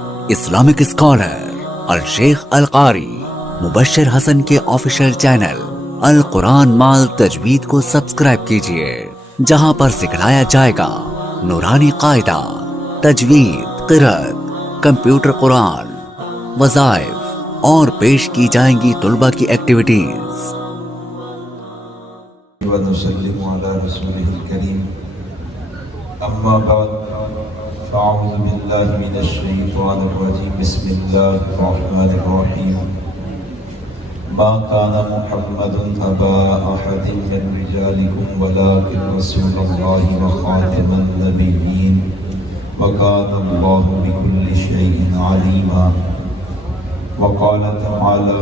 Islamic scholar الشیخ القاری مبشر حسن کے official channel القرآن مال تجوید کو سبسکرائب کیجئے، جہاں پر سکھلایا جائے گا نورانی قاعدہ، تجوید، قرأت، کمپیوٹر قرآن، وظائف اور پیش کی جائیں گی طلبہ کی ایکٹیویٹیز۔ ونسلم على رسوله الكريم اما بعد فاعوذ بالله من الشيطان الرجيم بسم الله الرحمن الرحيم ما كان محمد ابا احد من رجالكم ولكن رسول الله وخاتم النبيين وكان الله بكل شيء عليما وقال تعالى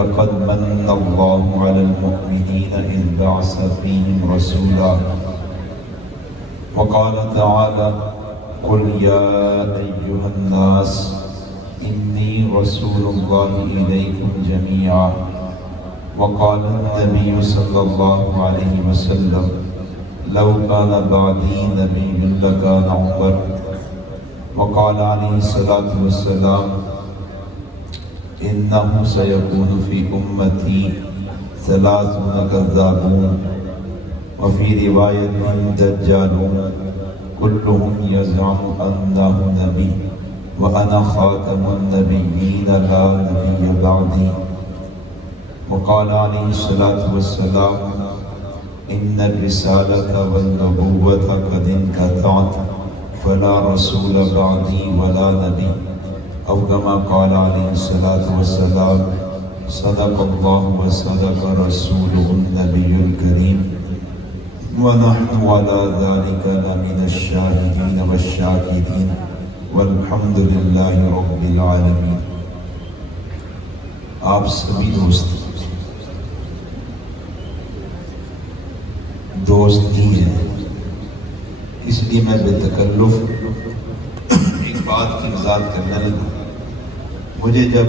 لقد من الله على المؤمنين إذ بعث فيهم رسولا وقال تعالى قل يا أيها الناس إني رسول الله إليكم جميعا وقال النبي صلى الله عليه وسلم لو كان بعدي نبي لكان عمر وقال عليه الصلاة والسلام إنه سيكون في أمتي 30 كذابون وفي رواية دجالون كلهم يزعم أنه نبي وأنا خاتم النبيين لا نبي بعدي وقال عليه الصلاة والسلام إن الرسالة والنبوة قد انقطعت فلا رسول بعدي ولا نبي او كما قال عليه الصلاة والسلام صدق الله وصدق رسوله النبي الكريم ونحن على ذلك لمن الشاهدين والشاكرين والحمد لله رب العالمين۔ آپ سبھی دوست ہی ہیں، اس لیے میں بے تکلف ایک بات کی وضاحت کرنے لگا۔ مجھے جب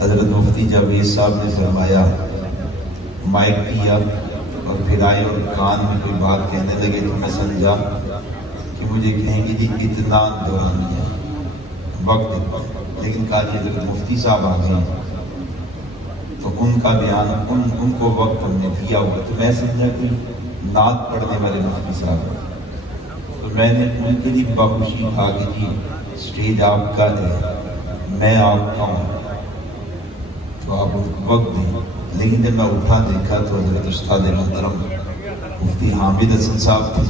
حضرت مفتی جاوید صاحب نے فرمایا مائک دیا اور پھر آئے اور کان میں کوئی بات کہنے لگے تو میں سمجھا کہ مجھے کہیں گے جی اتنا دورانی ہے وقت، لیکن کہا جی حضرت مفتی صاحب آ گئے تو ان کا بیان ان کو وقت ہم نے دیا ہوا، تو میں سمجھا کہ نعت پڑھنے والے مفتی صاحب، تو میں نے ان کے لیے بخوشی کہا کہ جی اسٹیج آپ کا ہے، میں آپ کا ہوں تو آپ وقت دیں۔ لیکن جب میں اٹھا دیکھا تو حضرت استاد محترم مفتی حامد حسن صاحب تھے،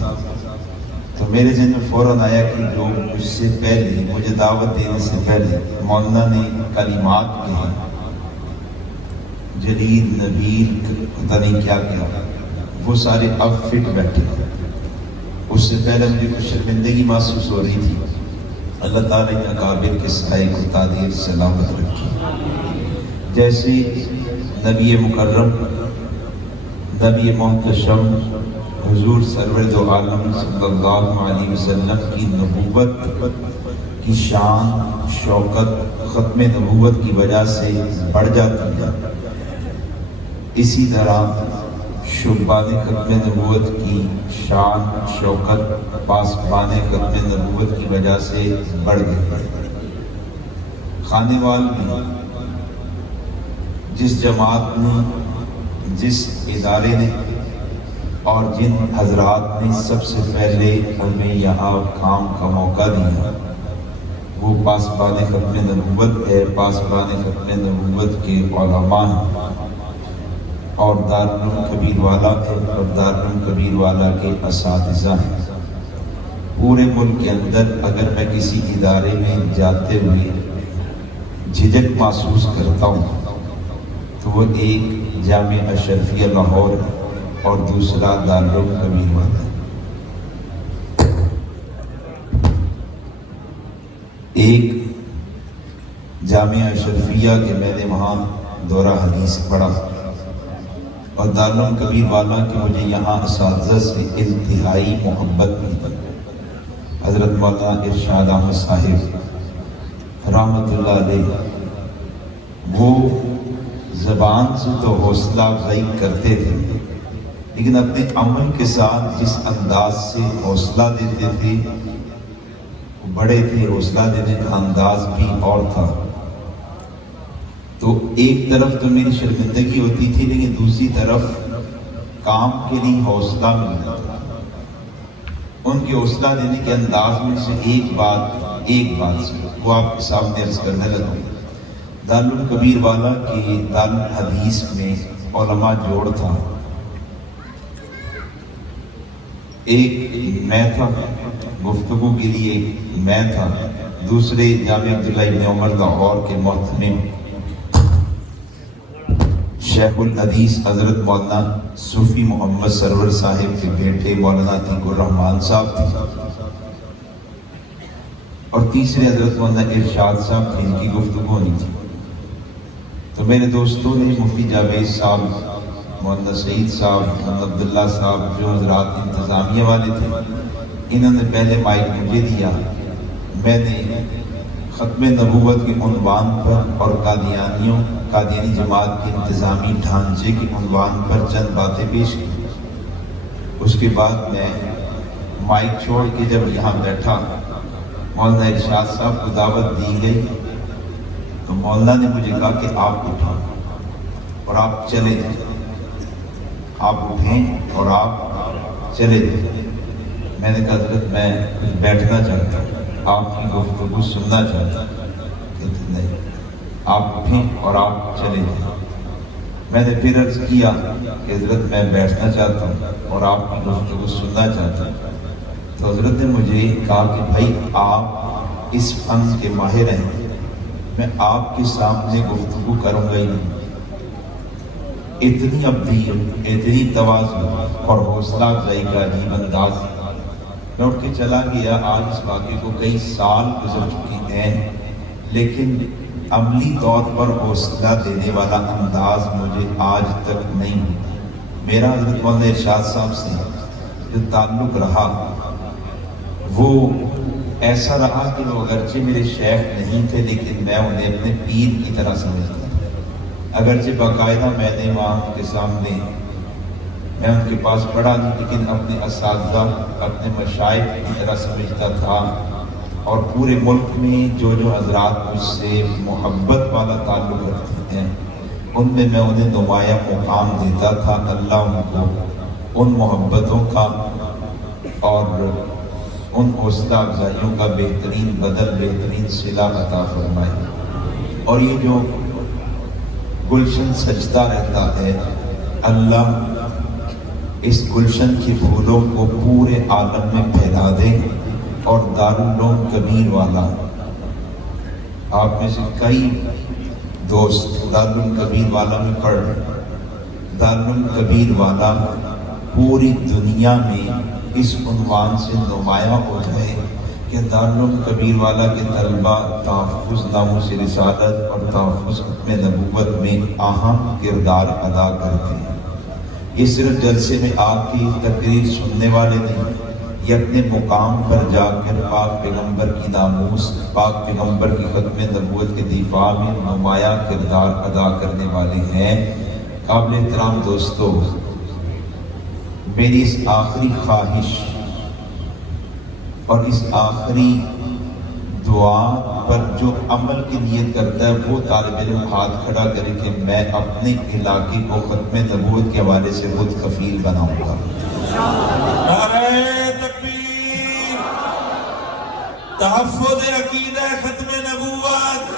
تو میرے ذہن میں فوراً آیا کہ جو مجھ سے پہلے مجھے دعوت دینے سے پہلے مولانا نے کلمات کہے، جلیل نبیل پتہ نہیں کیا کیا، وہ سارے اب فٹ بیٹھے۔ اس سے پہلے مجھے کچھ شرمندگی محسوس ہو رہی تھی۔ اللہ تعالیٰ نے اکابر کے سائے کو تعدیر سلامت رکھی۔ جیسے نبی مکرم، نبی محتشم حضور سرور دو عالم صلی اللہ علیہ وسلم کی نبوت کی شان شوکت ختم نبوت کی وجہ سے بڑھ جاتی ہے، اسی طرح شبان ختم نبوت کی شان شوکت پاسبان ختم نبوت کی وجہ سے بڑھ گئی۔ خانے وال میں جس جماعت نے، جس ادارے نے اور جن حضرات نے سب سے پہلے ہمیں یہاں کام کا موقع دیا، وہ پاسبان ختم نبوت ہے، پاسبان ختم نبوت کے علماء ہیں اور دارالعلوم کبیر والا ہے اور دارالعلوم کبیر والا کے اساتذہ ہیں۔ پورے ملک کے اندر اگر میں کسی ادارے میں جاتے ہوئے جھجک محسوس کرتا ہوں تو وہ ایک جامعہ اشرفیہ لاہور ہے اور دوسرا دارالعلوم کبیر والا ہے۔ ایک جامعہ اشرفیہ کے میں نے وہاں دورہ حدیث پڑھا اور دارالعلوم کبیر والا کہ مجھے یہاں اساتذہ سے انتہائی محبت ملی۔ حضرت مولانا ارشاد احمد صاحب رحمت اللہ علیہ، وہ زبان سے تو حوصلہ افزائی کرتے تھے، لیکن اپنے عمل کے ساتھ جس انداز سے حوصلہ دیتے تھے بڑے تھے، حوصلہ دینے کا انداز بھی اور تھا. تو ایک طرف تو میری شرمندگی ہوتی تھی، لیکن دوسری طرف کام کے لیے حوصلہ ملتا تھا. ان کے حوصلہ دینے کے انداز میں سے ایک بات سے وہ آپ کے سامنے عرض کرنے لگا. دارالکبیر والا کے دارالحدیث میں علماء جوڑ تھا. ایک میں تھا گفتگو کے لیے، میں تھا. دوسرے جامعہ عبداللہ ابن عمر لاہور کے محتمم شیخ الحدیث حضرت مولانا صوفی محمد سرور صاحب کے بیٹے مولانا عتیق الرحمان صاحب تھے، اور تیسرے حضرت مولانا ارشاد صاحب تھے. ان کی گفتگو ہونی تھی. تو میرے دوستوں نے مفتی جاوید صاحب، مولانا سعید صاحب، مولانا عبداللہ صاحب، جو حضرات انتظامیہ والے تھے، انہوں نے پہلے مائک مجھے دیا. میں نے ختم نبوت کے عنوان پر اور قادیانی جماعت کے انتظامی ڈھانچے کے عنوان پر چند باتیں پیش کی. اس کے بعد میں مائک چھوڑ کے جب یہاں بیٹھا، مولانا ارشاد صاحب کو دعوت دی گئی تو مولانا نے مجھے کہا کہ آپ اٹھیں اور آپ چلے جائیں. آپ اٹھیں اور آپ چلے جائیں. میں نے کہا حضرت میں کچھ بیٹھنا چاہتا ہوں، آپ کی گفتگو سننا چاہتا ہوں. کہتے نہیں، آپ اٹھیں اور آپ چلے جائیں. میں نے پھر عرض کیا کہ حضرت میں بیٹھنا چاہتا ہوں اور آپ کی گفتگو سننا چاہتا ہوں. تو حضرت نے مجھے کہا کہ بھائی آپ اس فن کے ماہر ہیں، میں آپ کے سامنے گفتگو کروں گا ہی نہیں. اتنی ابدیت، اتنی تواضع اور حوصلہ افزائی کا عجیب انداز. میں اٹھ کے چلا گیا. آج اس واقعے کو کئی سال گزر چکے ہیں، لیکن عملی طور پر حوصلہ دینے والا انداز مجھے آج تک نہیں. میرا حضرت مولانا ارشاد صاحب سے جو تعلق رہا وہ ایسا رہا کہ وہ اگرچہ میرے شیخ نہیں تھے، لیکن میں انہیں اپنے پیر کی طرح سمجھتا تھا. اگرچہ باقاعدہ میں نے وہاں ان کے سامنے، میں ان کے پاس پڑھا نہیں، لیکن اپنے اساتذہ، اپنے مشائخ کی طرح سمجھتا تھا. اور پورے ملک میں جو حضرات مجھ سے محبت والا تعلق رکھتے ہیں، ان میں انہیں نمایاں مقام دیتا تھا. اللہ ان کو ان محبتوں کا اور ان حوصلہ افزائیوں کا بہترین بدل، بہترین صلہ عطا فرمائے. اور یہ جو گلشن سجدہ رہتا ہے، اللہ اس گلشن کے پھولوں کو پورے عالم میں پھیلا دے. اور دارالعلوم کبیر والا، آپ میں سے کئی دوست دارالعلوم کبیر والا میں پڑھ رہے ہیں. دارالعلوم کبیر والا پوری دنیا میں اس عنوان سے نمایاں ہو جائے کہ دارالعلوم کبیر والا کے طلبہ تحفظ ناموس رسالت اور تحفظ حکم نبوت میں اہم کردار ادا کرتے ہیں. یہ صرف جلسے میں آپ کی تقریر سننے والے نہیں، یہ اپنے مقام پر جا کر پاک پیغمبر کی ناموس، پاک پیغمبر کی ختم نبوت کے دفاع میں نمایاں کردار ادا کرنے والے ہیں. قابل احترام دوستو، میری اس آخری خواہش اور اس آخری دعا پر جو عمل کی نیت کرتا ہے وہ طالب علم ہاتھ کھڑا کرے کہ میں اپنے علاقے کو ختم نبوت کے حوالے سے خود کفیل بناؤں گا. نعرہ تکبیر، تحفظ عقیدہ ختم نبوت،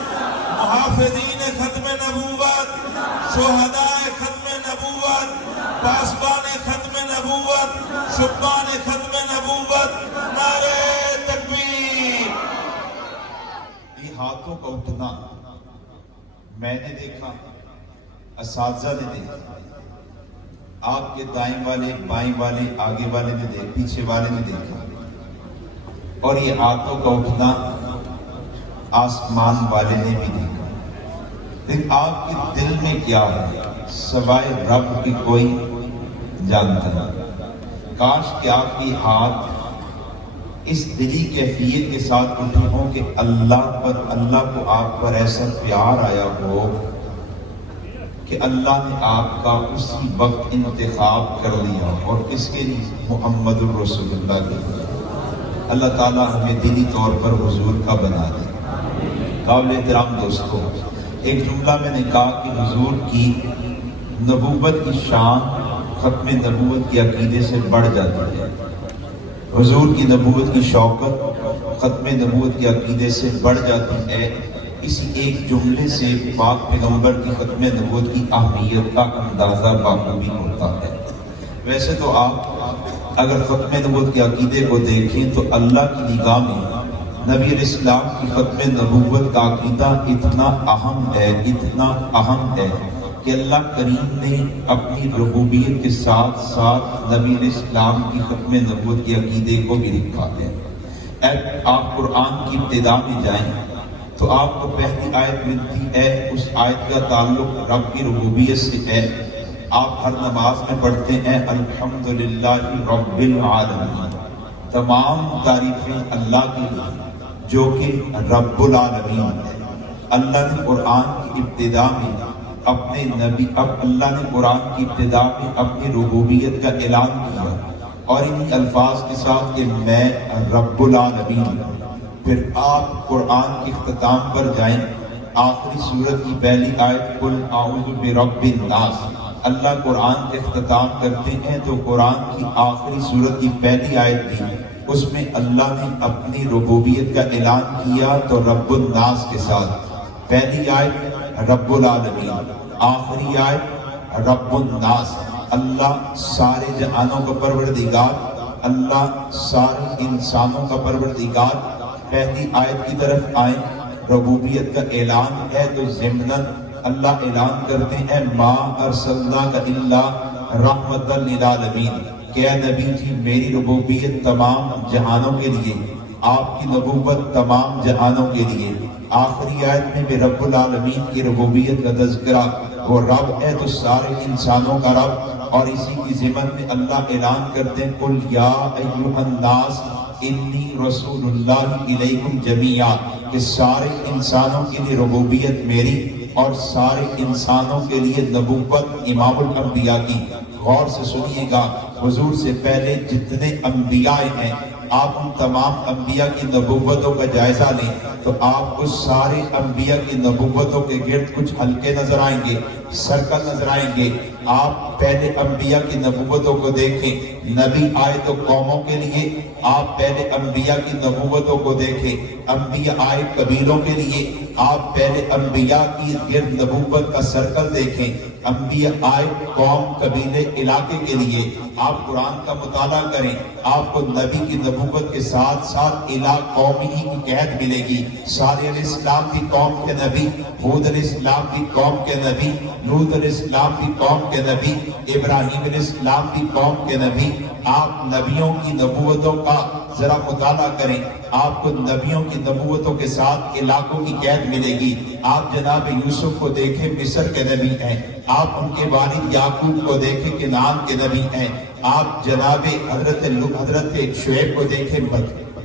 محافظین ختم نبوت، شہداء ختم نبوت، پاسبان ختم نبوت، شبان ختم نبوت. نعرہ تکبیر. یہ ہاتھوں کا اٹھنا میں نے دیکھا، اساتذہ نے دیکھا، آپ کے دائیں والے، بائیں والے، آگے والے نے دیکھا، پیچھے والے نے دیکھا. اور یہ ہاتھوں کا اٹھنا آسمان والے نے بھی دیکھا. لیکن آپ کے دل میں کیا ہے سوائے رب کی کوئی جانتا نہیں. کاش کہ آپ کی ہاتھ اس دلی کیفیت کے ساتھ اٹھے ہوں کہ اللہ کو آپ پر ایسا پیار آیا ہو کہ اللہ نے آپ کا اسی وقت انتخاب کر لیا. اور کس کے لیے؟ محمد الرسول اللہ کے لیے. اللہ تعالیٰ ہمیں دلی طور پر حضور کا بنا دے۔ قابل احترام دوستو، ایک جملہ میں نے کہا کہ حضور کی نبوت کی شان ختم نبوت کے عقیدے سے بڑھ جاتی ہے۔ حضور کی نبوت کی شوکت ختم نبوت کے عقیدے سے بڑھ جاتی ہے۔ اسی ایک جملے سے پاک پیغمبر کی ختم نبوت کی اہمیت کا اندازہ بخوبی ہوتا ہے۔ ویسے تو آپ اگر ختم نبوت کے عقیدے کو دیکھیں تو اللہ کی نگاہ میں نبی علیہ السلام کی ختم نبوت کا عقیدہ اتنا اہم ہے کہ اللہ کریم نے اپنی ربوبیت کے ساتھ ساتھ نبی علیہ السلام کی ختم نبوت کے عقیدے کو بھی لکھا ہے۔ آپ قرآن کی ابتدا میں جائیں تو آپ کو پہلی آیت ملتی ہے، اس آیت کا تعلق رب کی ربوبیت سے ہے۔ آپ ہر نماز میں پڑھتے ہیں الحمدللہ رب العالمین، تمام تعریفیں اللہ کے لیے جو کہ رب العالمین ہے۔ اللہ نے قرآن کی ابتدا میں اپنی ربوبیت کا اعلان کیا اور ان الفاظ کے ساتھ کہ میں رب العالمین ہوں۔ پھر آپ قرآن کے اختتام پر جائیں، آخری سورت کی پہلی آیت قل اعوذ برب الناس، اللہ قرآن کے اختتام کرتے ہیں تو قرآن کی آخری سورت کی پہلی آیت بھی اس میں اللہ نے اپنی ربوبیت کا اعلان کیا تو رب الناس کے ساتھ، پہلی آیت رب العالمین، آخری آیت رب الناس، اللہ سارے جہانوں کا پروردگار، اللہ سارے انسانوں کا پروردگار۔ پہلی آیت کی طرف آئیں، ربوبیت کا اعلان ہے تو ضمناً اللہ اعلان کرتے ہیں ما ارسلناک الا رحمۃ للعالمین، کہ اے نبی جی میری ربوبیت تمام جہانوں کے لیے، آپ کی نبوت تمام جہانوں کے لیے۔ آخری آیت میں بھی رب العالمین کی ربوبیت کا تذکرہ، وہ رب ہے تو سارے انسانوں کا رب، اور اسی کی ضمن میں اللہ اعلان کرتے ہیں قل یا ایھا الناس انی رسول اللہ الیکم جمیعا، کہ سارے انسانوں کے لیے ربوبیت میری اور سارے انسانوں کے لیے نبوت امام الانبیاء کی۔ غور سے سنیے گا، حضور سے پہلے جتنے انبیاء ہیں آپ ان تمام انبیاء کی نبوتوں کا جائزہ لیں تو آپ کو سارے انبیاء کی نبوتوں کے گرد کچھ حلقے نظر آئیں گے، سرکل نظر آئیں گے۔ آپ پہلے انبیاء کی نبوتوں کو دیکھیں، نبی آئے تو قوموں کے لیے، آپ پہلے انبیاء کی نبوتوں کو دیکھیں، انبیاء آئے قبیلوں کے لیے، آپ پہلے انبیاء کی گرد نبوت کا سرکل دیکھیں، انبیاء آئے قوم قبیلے علاقے کے لیے۔ آپ قرآن کا مطالعہ کریں، آپ کو نبی کی نبوت کے ساتھ ساتھ الہ قومی کی قید ملے گی۔ صالح علیہ السلام کی قوم کے نبی، ہود علیہ السلام کی قوم کے نبی، لوط علیہ السلام کی قوم کے نبی، ابراہیم علیہ السلام کی قوم کے نبی۔ آپ نبیوں کی نبوتوں کا ذرا مطالعہ کریں، آپ کو نبیوں کی نبوتوں کے ساتھ علاقوں کی قید ملے گی۔ آپ جناب یوسف کو دیکھیں، مصر کے نبی ہیں۔ آپ ان کے والد یعقوب کو دیکھیں، کنعان کے نبی ہیں۔ آپ جناب حضرت شعیب کو دیکھیں،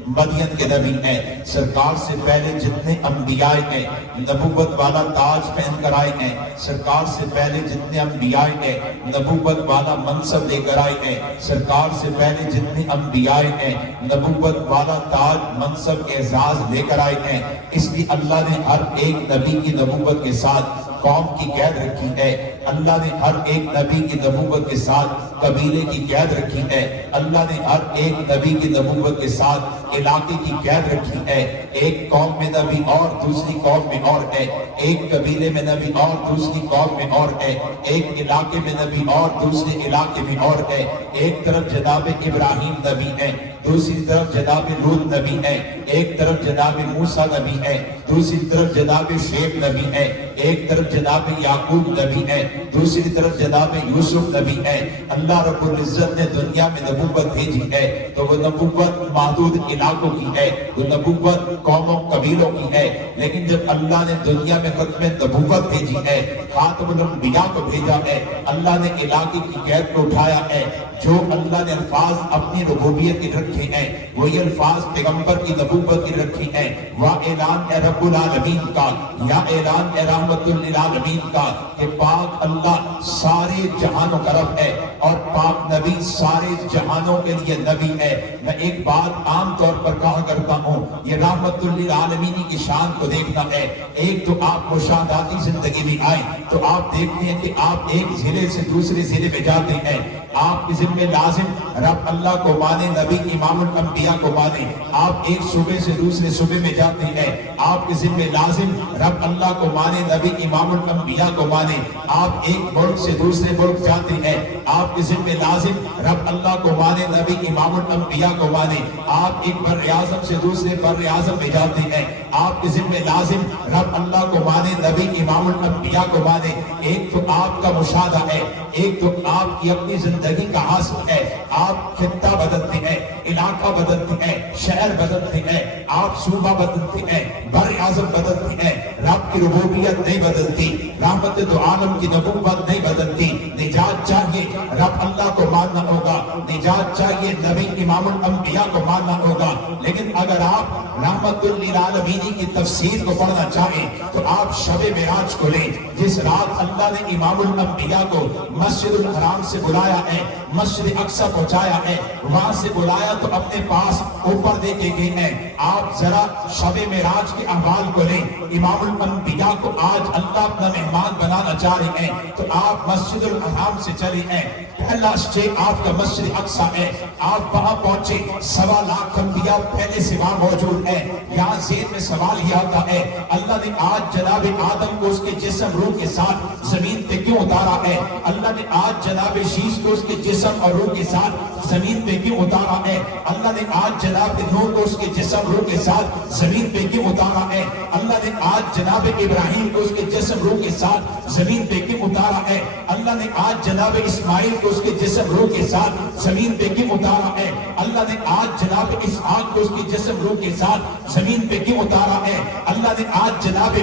مدین کے نبی ہیں۔ سرکار سے پہلے جتنے انبیاء ہیں نبوت والا تاج پہن کر آئے ہیں، سرکار سے پہلے جتنے انبیاء ہیں نبوت والا منصب لے کر آئے ہیں، سرکار سے پہلے جتنے انبیاء ہیں نبوت والا تاج منصب اعزاز لے کر آئے ہیں۔ اس لیے اللہ نے ہر ایک نبی کی نبوت کے ساتھ قوم کی قید رکھی ہے، اللہ نے ہر ایک نبی کی نبوت کے ساتھ قبیلے کی قید رکھی ہے، اللہ نے ہر ایک نبی کی نبوت کے ساتھ علاقے کی قید رکھی ہے۔ ایک قوم میں نبی اور دوسری قوم میں اور ہے، ایک قبیلے میں نبی اور دوسری قوم میں اور ہے، ایک علاقے میں نبی اور دوسرے علاقے میں اور ہے۔ ایک طرف جناب ابراہیم نبی ہے، دوسری طرف جناب لوط نبی ہے، ایک طرف جناب موسیٰ نبی ہے، دوسری طرف جناب شعیب نبی ہے، ایک طرف جناب یعقوب نبی ہے، دوسری طرف جناب یوسف نبی ہے۔ اللہ رب العزت نے دنیا میں نبوت بھیجی ہے تو وہ نبوت محدود علاقوں کی ہے، وہ نبوت قوموں قبیلوں کی ہے، لیکن جب اللہ نے دنیا میں ختم نبوت بھیجی ہے، خاتم الانبیاء کو بھیجا ہے، اللہ نے علاقے کی قید کو اٹھایا ہے۔ جو اللہ نے الفاظ اپنی ربوبیت کے رکھے رکھے ہیں, وہی الفاظ پیغمبر کی نبوت کی رکھی ہیں. وا اعلان اے رب العالمین کا, یا اعلان اے رحمت للعالمین کا کہ پاک اللہ سارے جہانوں کا رب ہے اور پاک نبی سارے جہانوں کے لیے نبی ہے. میں ایک بات عام طور پر کہا کرتا ہوں, یہ رحمت للعالمین کی شان کو دیکھنا ہے. ایک تو آپ مشاہداتی زندگی میں آئیں تو آپ دیکھتے ہیں کہ آپ ایک ضلع سے دوسرے ضلع میں جاتے ہیں, آپ کے ذمہ لازم رب اللہ کو مانے, نبی امام الانبیاء کو مانے. آپ ایک صوبے سے دوسرے صوبے میں جاتے ہیں, آپ کے ذمہ لازم رب اللہ کو مانے, نبی امام الانبیاء کو مانے. آپ ایک ملک سے دوسرے ملک جاتے ہیں, آپ کے ذمہ لازم رب اللہ کو مانے, نبی امام الانبیاء کو مانے. آپ ایک بر اعظم سے دوسرے بر اعظم میں جاتے ہیں, آپ کے ذمہ لازم رب اللہ کو مانے, نبی امام الانبیاء کو مانے. ایک تو آپ کا مشاہدہ ہے, ایک تو آپ کی اپنی زندگی کا حاصل ہے. آپ خطہ بدلتے ہیں, علاقہ بدلتے ہیں, شہر بدلتے ہیں, آپ صوبہ بدلتے ہیں, بر اعظم بدلتے ہیں. رب کی ربوبیت نہیں بدلتی, رحمت دو عالم کی نبوت نہیں بدلتی. نجات چاہیے رب اللہ کو ماننا ہوگا, نجات چاہیے نبی امام الانبیاء کو ماننا ہوگا. لیکن اگر آپ رحمت للعالمین کی تفسیر کو پڑھنا چاہیں تو آپ شب معراج کو لیں, جس رات اللہ نے امام الانبیاء کو مسجد الحرام سے بلایا ہے, مسجد اقصی پہنچایا ہے, وہاں سے بلایا تو اپنے پاس اوپر دے کے گئے ہیں. آپ ذرا شب معراج کے احوال کو لیں. امام الانبیاء کو آج اللہ اپنا مہمان بنانا چاہ رہے ہیں تو آپ مسجد الحرام سے چلے ہیں. پہلا اسٹے آپ کا مسجد اقصی ہے. آپ وہاں پہنچے, 1.25 لاکھ انبیاء پہلے سے وہاں موجود ہیں. یہاں ذہن میں سوال یہ آتا ہے, اللہ نے آج جناب آدم کو اس کے جسم روح کے ساتھ زمین پہ کیوں اتارا ہے؟ اللہ نے آج جناب شیش کو اس کے جسم اور روح کے ساتھ زمین پہ کیوں اتارا ہے؟ اللہ نے آج جناب نوح کو اس کے جسم روح کے ساتھ زمین پہ کیوں اتارا ہے؟ اللہ نے آج جناب ابراہیم کو اس کے جسم روح کے ساتھ زمین پہ کیوں اتارا ہے؟ اللہ نے آج جناب اسماعیل کو اس کے جسم روح کے ساتھ زمین پہ کیوں اتارا ہے؟ اللہ نے آج جناب اسحاق کو اس کے جسم روح کے ساتھ زمین پہ کیوں اتارا ہے؟ اللہ نے آج جناب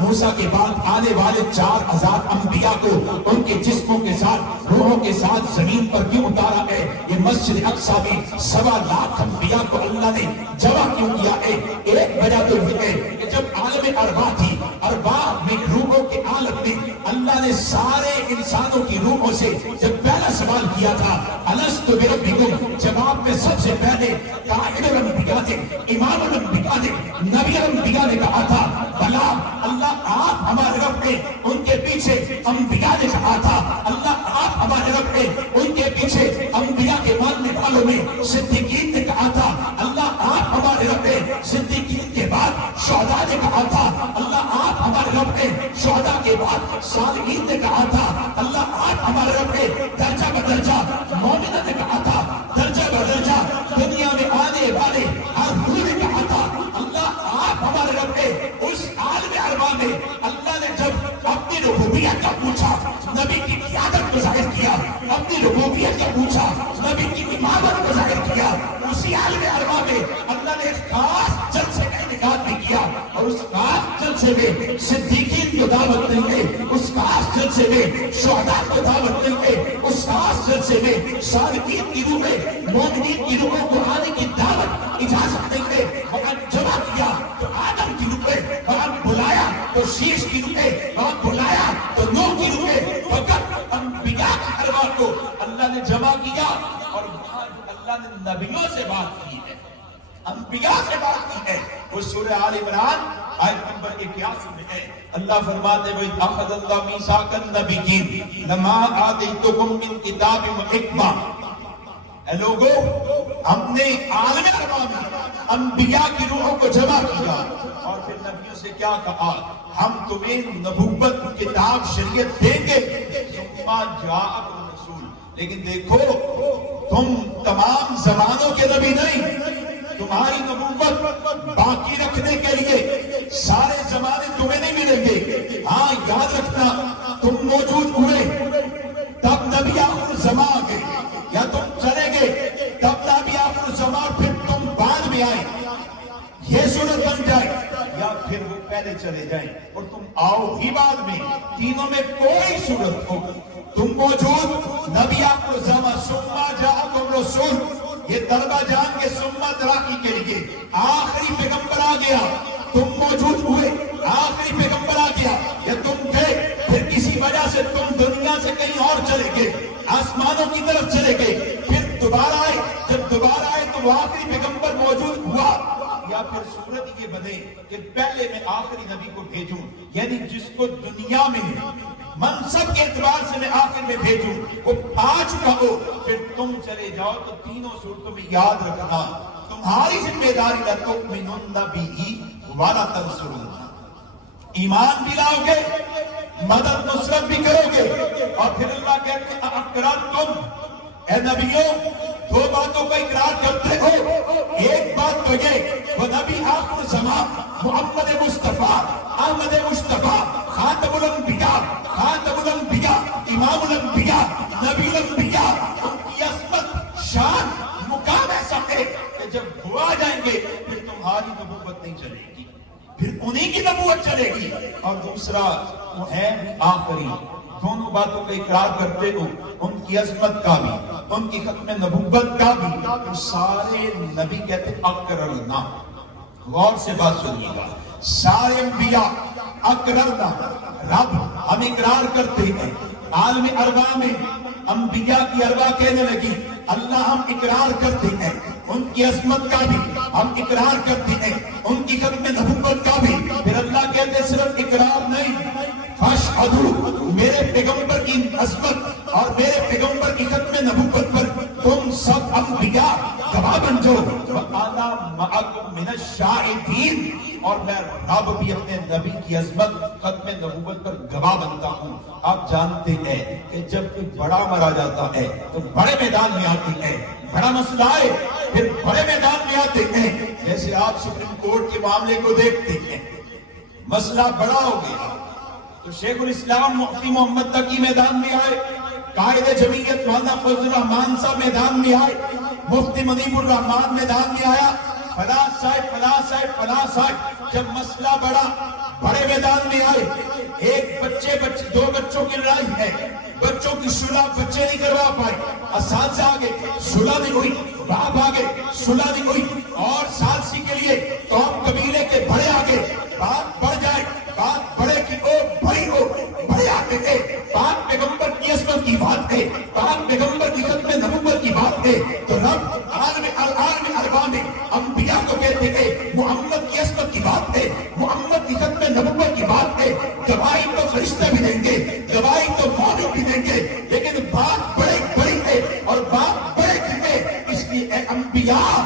موسیٰ کے بعد آنے والے 4000 انبیاء کو ان کے جسموں کے ساتھ روحوں کے ساتھ زمین پر کیوں اتارا ہے؟ یہ مسجد اقصی میں 1.25 لاکھ انبیاء کو اللہ نے جمع کیوں کیا ہے؟ ایک وجہ تو یہ ہے کہ جب عالم ارواح تھی, ارواح میں روحوں کے عالم میں اللہ نے سارے انسانوں کی روحوں سے جب پہلا سوال کیا تھا الستو بربکم, جواب میں سب سے پہلے قائد الانبیاء نے, امام الانبیاء نے, نبی الانبیاء نے کہا تھا بلا اللہ آپ ہمارے رب نے. ان کے پیچھے انبیاء نے کہا تھا اللہ آپ ہمارے رب نے. ان کے پیچھے انبیاء کے ماننے والوں میں صدیقین نے کہا تھا اللہ آپ ہمارے رب نے. صدیقین کے بعد شہداء نے کہا تھا اللہ آپ ہمارے رب نے. شہداء کے بعد صالحین نے کہا تھا اللہ آپ ہمارے رب نے. درجہ بدرجہ مومنہ نے کہا تھا, درجہ بدرجہ دنیا میں آنے والے ہر روح نے کہا تھا اللہ آپ ہمارے رب نے. اس عالم ارواح میں اللہ نے جب اپنی ربوبیت کا پوچھا, نبی کی قیادت کو ظاہر کیا, اپنی ربوبیت کا پوچھا, نبی کی امامت کو ظاہر کیا. اسی عالم ارواح میں اللہ نے خاص جلسے کا انعقاد بھی کیا اور اس خاص جلسے میں صدیقین کو دعوت دیں گے, اس خاص جلسے میں شہداء کو دعوت دیں گے, اس خاص جلسے میں صالحین کی روحیں, مومنین کی روحوں کو آنے کی دعوت اجازت دیں گے. وہاں جمع کیا تو آدم کی روحیں, وہاں بلایا تو شیش کی روحیں, وہاں بلایا تو نوح کی روحیں. فقط انبیاء کی ارواح کو اللہ نے جمع کیا اور وہاں اللہ نے نبیوں سے بات کی ہے, انبیاء سے بات کی ہے. وہ سورہ آل عمران آیت نمبر 81 میں ہے. اللہ فرماتے ہیں اخذ اللہ میثاق النبیین لما آتیتکم من کتاب و حکمہ. اے لوگو, ہم نے عالم ارواح میں انبیاء کی روحوں کو جمع کیا اور پھر نبیوں سے کیا کہا, ہم تمہیں نبوت, کتاب, شریعت دیں گے. ثم جاءکم رسول, لیکن دیکھو تم تمام زمانوں کے نبی نہیں. تمہاری نبوت باقی رکھنے کے لیے سارے زمانے تمہیں نہیں ملیں گے. ہاں یاد رکھنا, تم موجود ہوئے تب نبی آخر زمان آ گئے, یا تم چلے گئے تب نبی آخر زمان پھر تم بعد میں آئے, یہ صورت بن جائے, یا پھر وہ پہلے چلے جائیں اور تم آؤ ہی بعد میں. تینوں میں کوئی صورت ہو, تم موجود, نبی آخر زمان, ثم جاءکم رسول, یہ طلبہ جان کے سمت تراقی کے لیے آخری پیغمبر آ گیا، تم موجود ہوئے، آخری پیغمبر آ گیا، یا تم گئے، پھر کسی وجہ سے تم دنیا سے کہیں اور چلے گئے، آسمانوں کی طرف چلے گئے، پھر دوبارہ آئے، جب دوبارہ آئے تو وہ آخری پیغمبر موجود ہوا، یا پھر صورت یہ بنے کہ پہلے میں آخری نبی کو بھیجوں، یعنی جس کو دنیا میں منصب کے اعتبار سے میں آخر میں بھیجوں وہ آ چکا ہو، پھر تم چلے جاؤ تو تینوں صورتوں میں یاد رکھنا تمہاری ذمہ داری لَتُؤْمِنُنَّ بِهِ وَلَا تَنْصُرُونَ، ایمان بھی لاؤ گے، مدد نصرت بھی کرو گے، اور پھر اللہ کہتے ہیں اَأَقْرَرْتُمْ، اے نبیوں دو باتوں کا اقرار کرتے ہو، ایک بات تو یہ وہ نبی آخر زمان محمد مصطفیٰ احمد مصطفیٰ خاتم الانبیاء خاتم الانبیاء امام الانبیاء نبی الانبیاء، ان کی عظمت شان مقام ایسا ہے کہ جب وہ آ جائیں گے پھر تمہاری نبوت نہیں چلے گی، پھر انہی کی نبوت چلے گی، اور دوسرا وہ ہے آخری، دونوں باتوں کا اقرار کرتے ہو، ان کی عظمت کا بھی، ان کی ختم نبوت کا بھی، تو سارے نبی کہتے اقررنا، غور سے بات سنیے گا، سارے انبیاء اقررنا، رب ہم اقرار کرتے ہیں، عالم ارواح میں انبیاء کی ارواح کہنے لگی اللہ ہم اقرار کرتے ہیں، ان کی عظمت کا بھی ہم اقرار کرتے ہیں، ان کی ختم نبوت کا بھی، پھر اللہ کہتے صرف اقرار نہیں، فاشہدوا، میرے پیغمبر کی عظمت اور میرے پیغمبر کی ختم نبوت پر تم سب انبیاء گواہ بن جاؤ، وَأَنَا مَعَكُمْ مِنَ الشَّاهِدِينَ، اور میں رب بھی اپنے نبی کی عظمت ختم نبوت پر گواہ بنتا ہوں۔ آپ جانتے ہیں کہ جب کوئی بڑا مرا جاتا ہے تو بڑے میدان میں آتی ہے، بڑا مسئلہ ہے پھر بڑے میدان میں آتے ہیں، جیسے آپ سپریم کورٹ کے معاملے کو دیکھتے ہیں، مسئلہ بڑا ہو گیا تو شیخ الاسلام مفتی محمد تقی میدان میں آئے، قائد جمعیت مولانا فضل الرحمان صاحب میدان میں آئے، مفتی منیب الرحمان میدان میں آیا، فلاں صاحب فلاں صاحب فلاں صاحب، جب مسئلہ بڑا بڑے میدان میں آئے، ایک دو بچوں کی لڑائی ہے، بچوں کی صلح بچے نہیں کروا پائے، اساتذہ آگے صلح نہیں ہوئی، باپ آگے صلح نہیں ہوئی، اور ثالثی کے لیے قوم قبیلے کے بڑے آگے، بات بڑھ جائے، بات بڑے کی ہو بڑی ہو، بڑے آتے ہیں، بات پیغمبر کی عظمت کی بات ہے، بات پیغمبر کی ختم نبوت کی بات ہے، تو رب عالم ارواح میں انبیاء کو کہتے ہیں محمد کی عظمت کی بات ہے، محمد کی ختم نبوت کی بات ہے، گواہی تو فرشتہ بھی دیں گے، گواہی تو مومن بھی دیں گے، لیکن بات بڑی ہے اور بات بڑے کی ہے، اس لیے اے انبیاء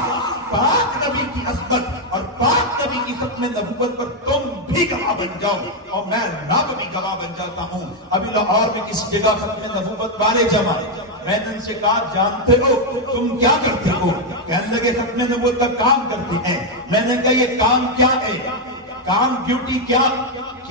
پاک نبی کی عظمت اور پاک نبی کی ختم نبوت پر تم بھی گواہ بن جاؤ، اور میں رب بھی گواہ بن جاتا ہوں۔ ابھی لاہور میں کسی جگہ ختم نبوت والے جمع، میں نے ان سے کہا جانتے ہو تم کیا کرتے ہو؟ کہنے لگے ختم نبوت کا کام کرتے ہیں۔ میں نے کہا یہ کام کیا ہے؟ کام ڈیوٹی کیا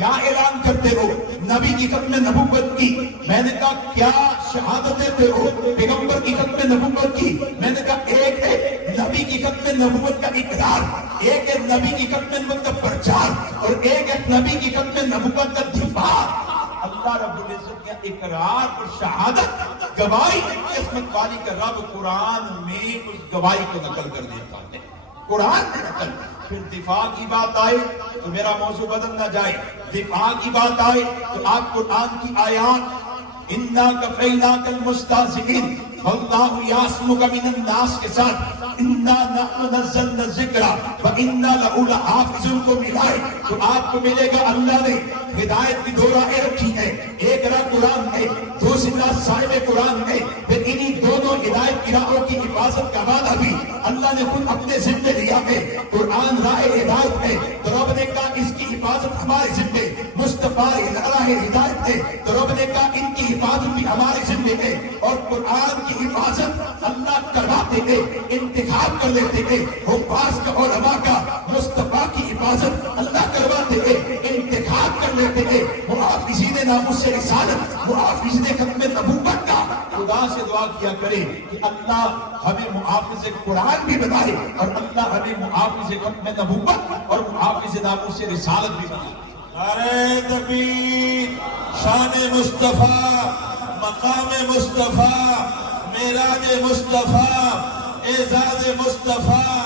اعلان کرتے ہو؟ نبی کی ختم نبوت کی۔ میں نے کہا کیا شہادت دیتے ہو؟ پیغمبر کی ختم نبوت کی۔ میں نے کہا ایک ہے نبی کی ختم نبوت کا اقرار، ایک ہے نبی کی ختم نبوت کا پرچار، اور ایک ہے نبی کی ختم نبوت کا دفاع۔ اللہ رب العزت کا اقرار اور شہادت گواہی قسمت والی کا رب قرآن میں اس گواہی کو نقل کر دیتا ہے، قرآن میں نقل۔ پھر دفاع کی بات آئے تو میرا موضوع بدل نہ جائے، دفاع کی بات آئے تو آپ قرآن کی آیات اِنَّا كَفَيْنَاكَ الْمُسْتَهْزِئِينَ وَاللَّهُ يَعْصِمُكَ مِنَ النَّاسِ کے ساتھ اِنَّا نَحْنُ نَزَّلْنَا الذِّكْرَ وَإِنَّا لَهُ لَحَافِظُونَ کو ملائے تو آپ کو ملے گا اللہ نے ہدایت کی دو راہیں رکھی ہیں، ایک راہ قرآن ہے، دوسری راہ صاحب قرآن ہے، پھر انہی دونوں ہدایت کی راہوں کی حفاظت کا وعدہ بھی اللہ نے خود اپنے ذمے لیا ہے۔ قرآن راہ ہدایت ہے تو رب نے کہا اس کی حفاظت ہمارے ذمے، مصطفیٰ راہ ہدایت ہے تو رب نے کہا ان کی حفاظت بھی ہمارے ذمے ہے، اور قرآن کی حفاظت اللہ کرواتے ہیں، انتخاب کر لیتے ہیں، حفاظ کا علماء کا، مصطفیٰ کی حفاظت اللہ کرواتے ہیں، انتخاب کر لیتے ہیں، محافظین ناموس رسالت، محافظین ختم نبوت کا۔ خدا سے دعا کیا کرے کہ اللہ ہمیں محافظ قرآن بھی بنائے اور اللہ ہمیں محافظ ختم نبوت اور محافظ ناموس رسالت بھی بنائے۔ نعرہ تکبیر، شان مصطفیٰ، مقام مصطفیٰ، معراج مصطفیٰ، اعزاز مصطفیٰ،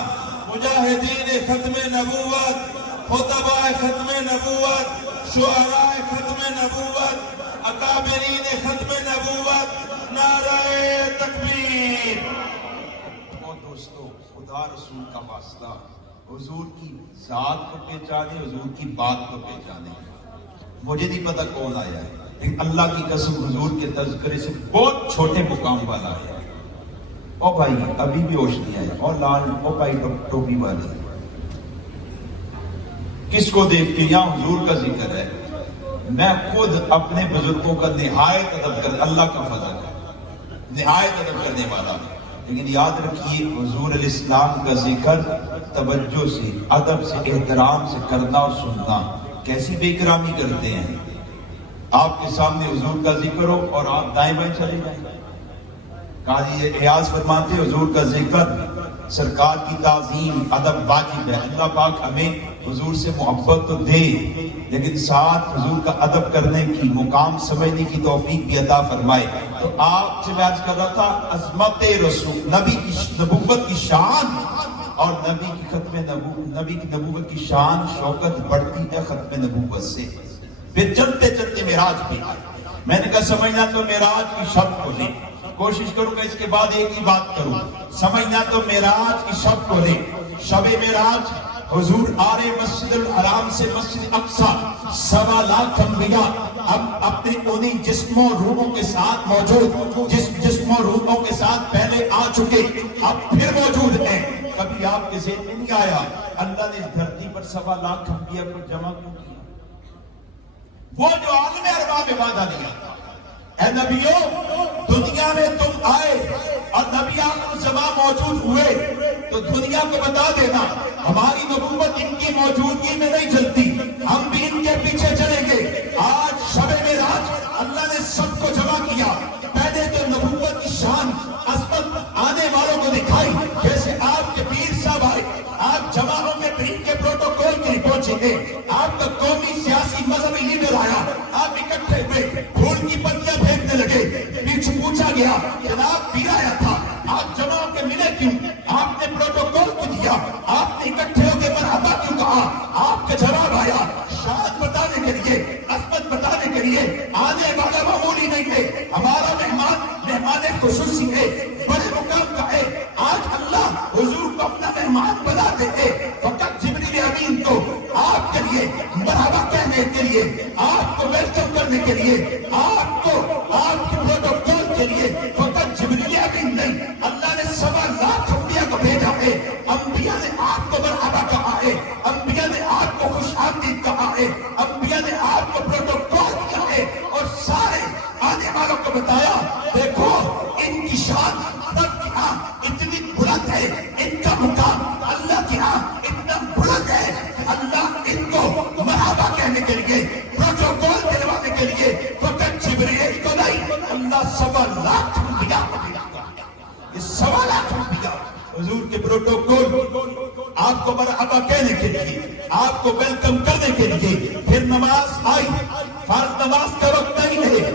مجاہدین ختم نبوت، خطباء ختم نبوت، شعراء ختم نبوت، اکابرین ختم نبوت، نعرہ تکبیر۔ اور دوستو، خدا رسول کا واسطہ، حضور کی ذات کو پہچانے، حضور کی بات کو پہچانے۔ مجھے نہیں پتا کون آیا ہے، لیکن اللہ کی قسم حضور کے تذکرے سے بہت چھوٹے مقام والا آیا ہے۔ او بھائی ابھی بھی ہوش نہیں آیا، اور لال او بھائی ٹوپی والی کس کو دیکھتے؟ یہاں حضور کا ذکر ہے۔ میں خود اپنے بزرگوں کا نہایت ادب کر، اللہ کا فضل ہے، نہایت ادب کرنے والا، لیکن یاد رکھیے حضور علیہ السلام کا ذکر توجہ سے، ادب سے، احترام سے کرنا اور سننا۔ کیسی بے اکرامی کرتے ہیں، آپ کے سامنے حضور کا ذکر ہو اور آپ دائیں بائیں چلے جائیں۔ قاضی ایاز فرماتے حضور کا ذکر، سرکار کی تعظیم، ادب واجب ہے۔ اللہ پاک ہمیں حضور سے محبت تو دے، لیکن ساتھ حضور کا ادب کرنے کی، مقام سمجھنے کی توفیق بھی عطا فرمائے۔ تو آپ سے میں عرض کر رہا تھا، عظمت رسول، نبی کی نبوت کی شان اور نبی کی نبوت کی شان شوکت بڑھتی ہے ختم نبوت سے۔ پھر چلتے چلتے معراج پہ میں نے کہا سمجھنا تو معراج کی شب کو لے، کوشش کروں گا اس کے بعد ایک ہی بات کروں، سمجھنا تو معراج کی شب کو لے۔ شب معراج حضور آ رہے مسجد الحرام سے مسجد اقصیٰ، 1.25 لاکھ انبیاء اب اپنے انہیں جسموں روحوں کے ساتھ موجود، جسموں روحوں کے ساتھ پہلے آ چکے، اب پھر موجود ہیں۔ کبھی آپ کے ذہن میں نہیں آیا اللہ نے اس دھرتی پر 1.25 لاکھ انبیاء کو جمع کیوں کیا؟ وہ جو عالم ارواح میں وعدہ لیا تھا، اے نبیوں دنیا میں تم آئے اور نبی آخر زمان موجود ہوئے تو دنیا کو بتا دینا ہماری نبوت ان کی موجودگی میں نہیں چلتی، ہم بھی ان کے پیچھے چلیں گے۔ آج شب معراج اللہ نے سب کو جمع کیا، پہلے تو نبوت کی شان عظمت آنے والوں کو دکھائی، جیسے آپ کے پیر صاحب آئے، آپ جمع ہوں گے پیر کے پروٹوکول کے لیے پہنچیں گے، آپ کا قومی سیاسی مذہبی لیڈر آیا، آپ اکٹھے ہوئے، پھول کی پتیاں پھینکنے لگے، پیچھے پوچھا گیا جناب پیر آیا تھا، آپ جمع ہو کے ملے کیوں؟ آپ نے پروٹوکول کو دیا، آپ نے اکٹھے ہو کے مرحبا کیوں کہا؟ آپ کا جواب آیا شان بتانے کے لیے، عظمت بتانے کے لیے، آنے والا معمولی نہیں ہے، ہمارا مہمان خصوصی ہے، بڑے مقام کا ہے۔ آج اللہ حضور کو اپنا مہمان بنا دیتے، فقط جبریل امین کو آپ کے لیے مرحبا کہنے کے لیے، آپ کو ویلکم کرنے کے لیے، آپ کو آپ کے پروٹوکول کے لیے فقط جبریل امین نہیں، اللہ نے 1.25 لاکھ انبیاء کو بھیجا ہے۔ انبیاء نے آپ کو مرحبا کہا ہے، انبیاء نے آپ کو خوش آمدید کہا ہے، انبیاء نے آپ کو پروٹوکول کیا ہے اور سارے آنے والوں کو بتایا دیکھو ان کی شان رب کی ہاں اتنی بلند ہے، ان کا مقام اللہ کی ہاں اتنا بلند ہے، اللہ ان کو مرحبا کہنے کے لیے، پروٹوکول دلوانے کے لیے فقط جبریل کو نہیں، اللہ 1.25 لاکھ انبیاء کو بھیجا۔ یہ 1.25 لاکھ انبیاء حضور کے پروٹوکول آپ کو مرحبا کہنے کے لیے، آپ کو ویلکم کرنے کے لیے۔ پھر نماز آئی، فرض نماز کا وقت نہیں ہے،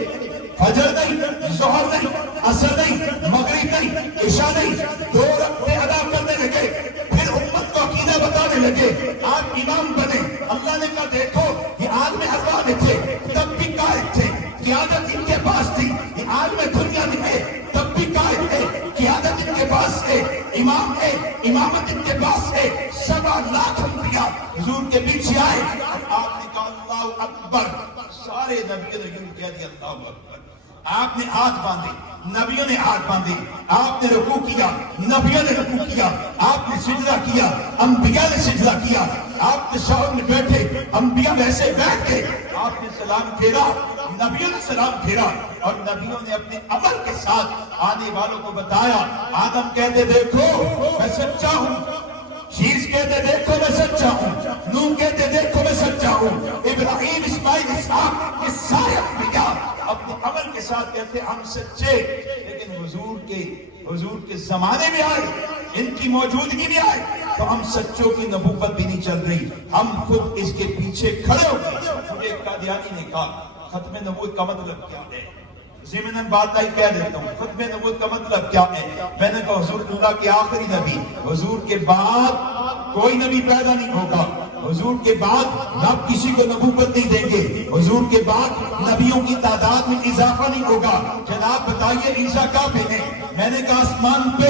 فجر نہیں، ظہر نہیں، عصر نہیں، مغرب نہیں، عشاء نہیں، 2 رکعتیں ادا کرنے لگے، پھر امت کو عقیدہ بتانے لگے، آپ امام بنے۔ اللہ نے کہا دیکھو یہ عالم ارواح میں تھے تب بھی قائد تھے، قیادت ان کے پاس تھی، یہ عالم دنیا میں ہے تب بھی قائد ہے، قیادت ان کے پاس ہے، امام ہے، امامت ان کے پاس ہے۔ 1.25 لاکھ انبیاء حضور کے پیچھے آئے، آپ نے کہا اللہ اکبر، سارے نبیوں نے یوں کہہ دیا اللہ اکبر۔ آپ نے ہاتھ باندھے، نبیوں نے ہاتھ باندھے، آپ نے رکوع کیا، نبیوں نے رکوع کیا، آپ نے سجدہ کیا، انبیاء نے سجدہ کیا، آپ تشہد میں بیٹھے، انبیاء ویسے بیٹھ گئے، آپ نے سلام پھیرا، نبیوں نے سلام پھیرا، اور نبیوں نے اپنے عمل کے ساتھ آنے والوں کو بتایا۔ آدم کہتے دیکھو میں سچا ہوں، شیش کہتے دیکھو میں سچا ہوں، نوح کہتے دیکھو میں سچا ہوں، ابراہیم، اسماعیل، اسحاق، یہ سارے انبیاء اپنے عمل کے ساتھ کہتے ہم سچے، لیکن حضور کے زمانے میں آئے، ان کی موجودگی میں آئے تو ہم سچوں کی نبوت بھی نہیں چل رہی، ہم خود اس کے پیچھے کھڑے ہو گئے۔ مجھے ایک قادیانی نے کہا ختم نبوت کا مطلب کیا ہے؟ ضمن بات آئی کہہ دیتا ہوں، ختم نبوت کا مطلب کیا ہے؟ میں نے کہا حضور اللہ کے آخری نبی، حضور کے بعد کوئی نبی پیدا نہیں ہوگا، حضور کے بعد رب کسی کو نبوت نہیں دیں گے، حضور کے بعد نبیوں کی تعداد میں اضافہ نہیں ہوگا۔ جناب بتائیے عیسیٰ کہاں پہ ہیں؟ میں نے کہا آسمان پہ،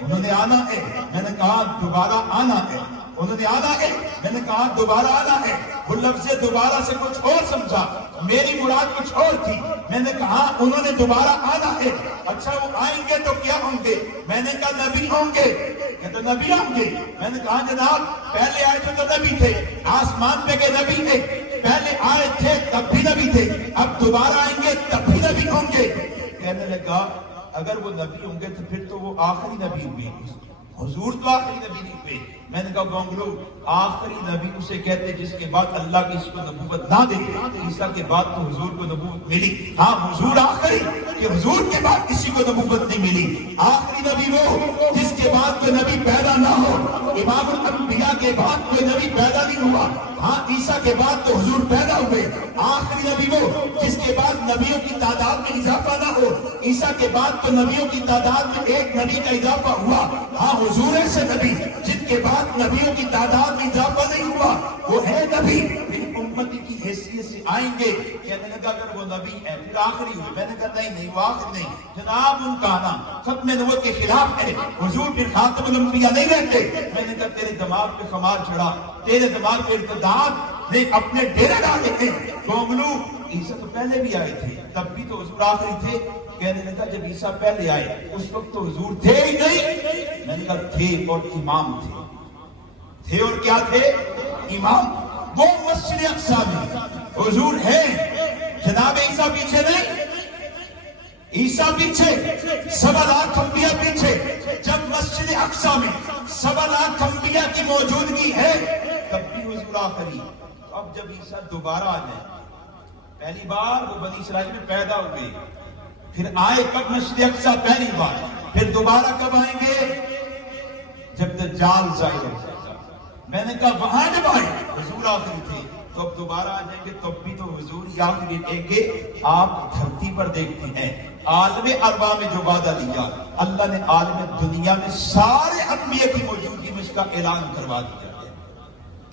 انہوں نے آنا ہے، میں نے کہا دوبارہ آنا ہے، انہوں نے آنا ہے، میں نے کہا دوبارہ آنا ہے، وہ لفظ دوبارہ سے کچھ اور سمجھا، میری مراد کچھ اور تھی، میں نے کہا انہوں نے دوبارہ آنا ہے، اچھا وہ آئیں گے تو کیا ہوں گے؟ میں نے کہا نبی ہوں گے، کہ تو نبی ہوں گے، میں نے کہا جناب پہلے آئے تھے تو نبی تھے، آسمان پہ کے نبی تھے، پہلے آئے تھے تب بھی نبی تھے، اب دوبارہ آئیں گے تب بھی نبی ہوں گے۔ کہنے لگا اگر وہ نبی ہوں گے تو پھر تو وہ آخری نبی ہوئے، حضور تو آخری نبی نہیں ہوئے۔ میں نے کہا گونگلو آخری نبی اسے کہتے جس کے بعد اللہ کی اس کو نبوت نہ دے، عیسیٰ کے بعد تو حضور کو نبوت ملی، ہاں حضور آخری، کہ حضور کے بعد کسی کو نبوت نہیں ملی۔ آخری نبی وہ جس کے بعد کوئی نبی پیدا نہ ہو، امام الانبیاء کے بعد کوئی نبی پیدا نہیں ہوا، ہاں عیسیٰ کے بعد تو حضور پیدا ہوئے۔ آخری نبی وہ جس کے بعد نبیوں کی تعداد میں اضافہ نہ ہو، عیسیٰ کے بعد تو نبیوں کی تعداد میں ایک نبی کا اضافہ ہوا، ہاں حضور ایسے نبی جن کے بعد نبیوں کی تعداد میں اضافہ نہیں ہوا، وہ ہے نبی، پھر امتی کی حیثیت سے آئیں گے۔ کہنے لگا اگر وہ نبی ہے پھر آخری ہوئے، میں نے کہا نہیں وہ آخری نہیں، جناب ان کا آنا ختم نبوت کے خلاف ہے، حضور پھر خاتم الانبیاء نہیں رہتے۔ میں نے کہا تیرے دماغ پہ خمار چڑھا، تیرے دماغ پہ ارتداد نے اپنے ڈیرے ڈالے تھے۔ گونگلو عیسیٰ تو پہلے بھی آئے تھے، تب بھی تو حضور آخری تھے۔ کہنے لگا جب عیسیٰ پہلے آئے اس وقت تو حضور تھے ہی نہیں۔ میں نے کہا تھے اور امام تھے اور کیا تھے؟ امام۔ وہ مسجد اقصی میں حضور ہے، جناب عیسیٰ پیچھے نہیں، عیسیٰ پیچھے، 1.25 انبیاء پیچھے۔ جب مسجد اقصی میں 1.25 انبیاء کی موجودگی ہے تب بھی حضور آخری۔ اب جب عیسیٰ دوبارہ آ جائے، پہلی بار وہ بنی اسرائیل میں پیدا ہوئے، پھر آئے کب مسجد اقصی پہلی بار، پھر دوبارہ کب آئیں گے؟ جب دجال ظاہر ہو جائے گا۔ میں نے کہا وہاں جب آئے حضور آخری تھے، تو اب دوبارہ آ جائیں گے تب بھی تو حضور ہی آخری دیں گے۔ آپ دھرتی پر دیکھتے ہیں عالم ارواح میں جو وعدہ دیا، اللہ نے عالم دنیا میں سارے انبیاء کی موجودگی میں اس کا اعلان کروا دیا ہے،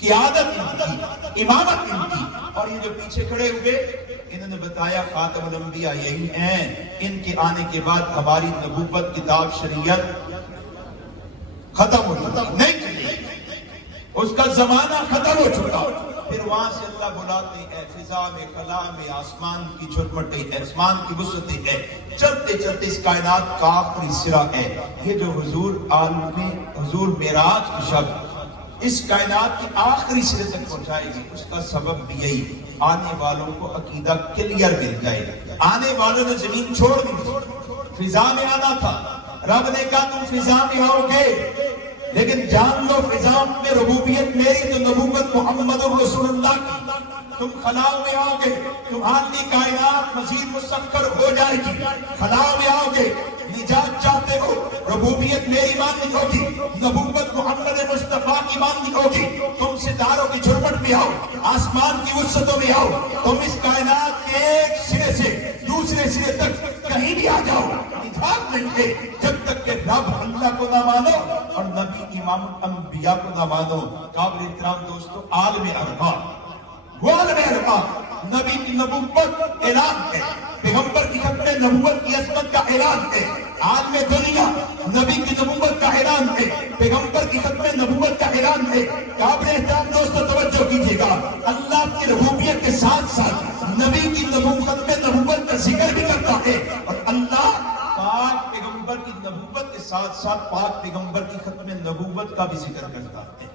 قیادت ان کی، امامت ان کی۔ اور یہ جو پیچھے کھڑے ہوئے انہوں نے بتایا خاتم الانبیاء یہی ہیں، ان کے آنے کے بعد ہماری نبوت کتاب شریعت ختم ہو چکا، نہیں چلی، اس کا زمانہ ختم ہو چکا۔ پھر وہاں سے اللہ بلاتے ہیں، فضا میں، خلا میں، آسمان کی جھرمٹیں ہیں، آسمان کی وسعتیں ہیں، چلتے چلتے اس کائنات کا آخری سرا ہے۔ یہ جو حضور عالم حضور معراج کی شب اس کائنات کی آخری سرے تک پہنچائے گی، اس کا سبب بھی یہی، آنے والوں کو عقیدہ کلیئر مل جائے۔ آنے والوں نے زمین چھوڑ دی، فضا میں آنا تھا، رب نے کہا تم فضا میں آؤ گے، لیکن جان لو فضا میں ربوبیت میری تو نبوت محمد رسول اللہ کی۔ تم خلاؤ میں آؤ گے، تمہاری کائنات مزید مسخر ہو جائے گی۔ خلاؤ میں آؤ گے، نجات چاہتے ہو، ربوبیت میری ماننی ہوگی، نبوت محمد مصطفیٰ کی ماننی ہوگی۔ تم ستاروں کی جھرمٹ میں آؤ، آسمان کی وسعتوں میں آؤ، تم اس کائنات کے ایک سرے سے دوسرے سرے تک کہیں بھی آ جاؤ، نجات نہیں ہے جب تک کہ رب اللہ کو نہ مانو اور نبی امام الانبیاء کو نہ مانو۔ قابل احترام دوستو، عالم ارواح، وہ عالم ارواح نبی کی نبوت اعلان ہے، پیغمبر کی ختم نبوت کی عظمت کا اعلان ہے۔ عالم دنیا نبی کی نبوت کا اعلان ہے، پیغمبر کی ختم نبوت کا اعلان ہے۔ قابل احترام دوستو توجہ کیجیے گا، اللہ کی ربوبیت کے ساتھ ساتھ نبی کی ختم نبوت کا ذکر بھی کرتا ہے، اور اللہ پاک پیغمبر کی نبوت کے ساتھ ساتھ پاک پیغمبر کی ختم نبوت کا بھی ذکر کرتا ہے۔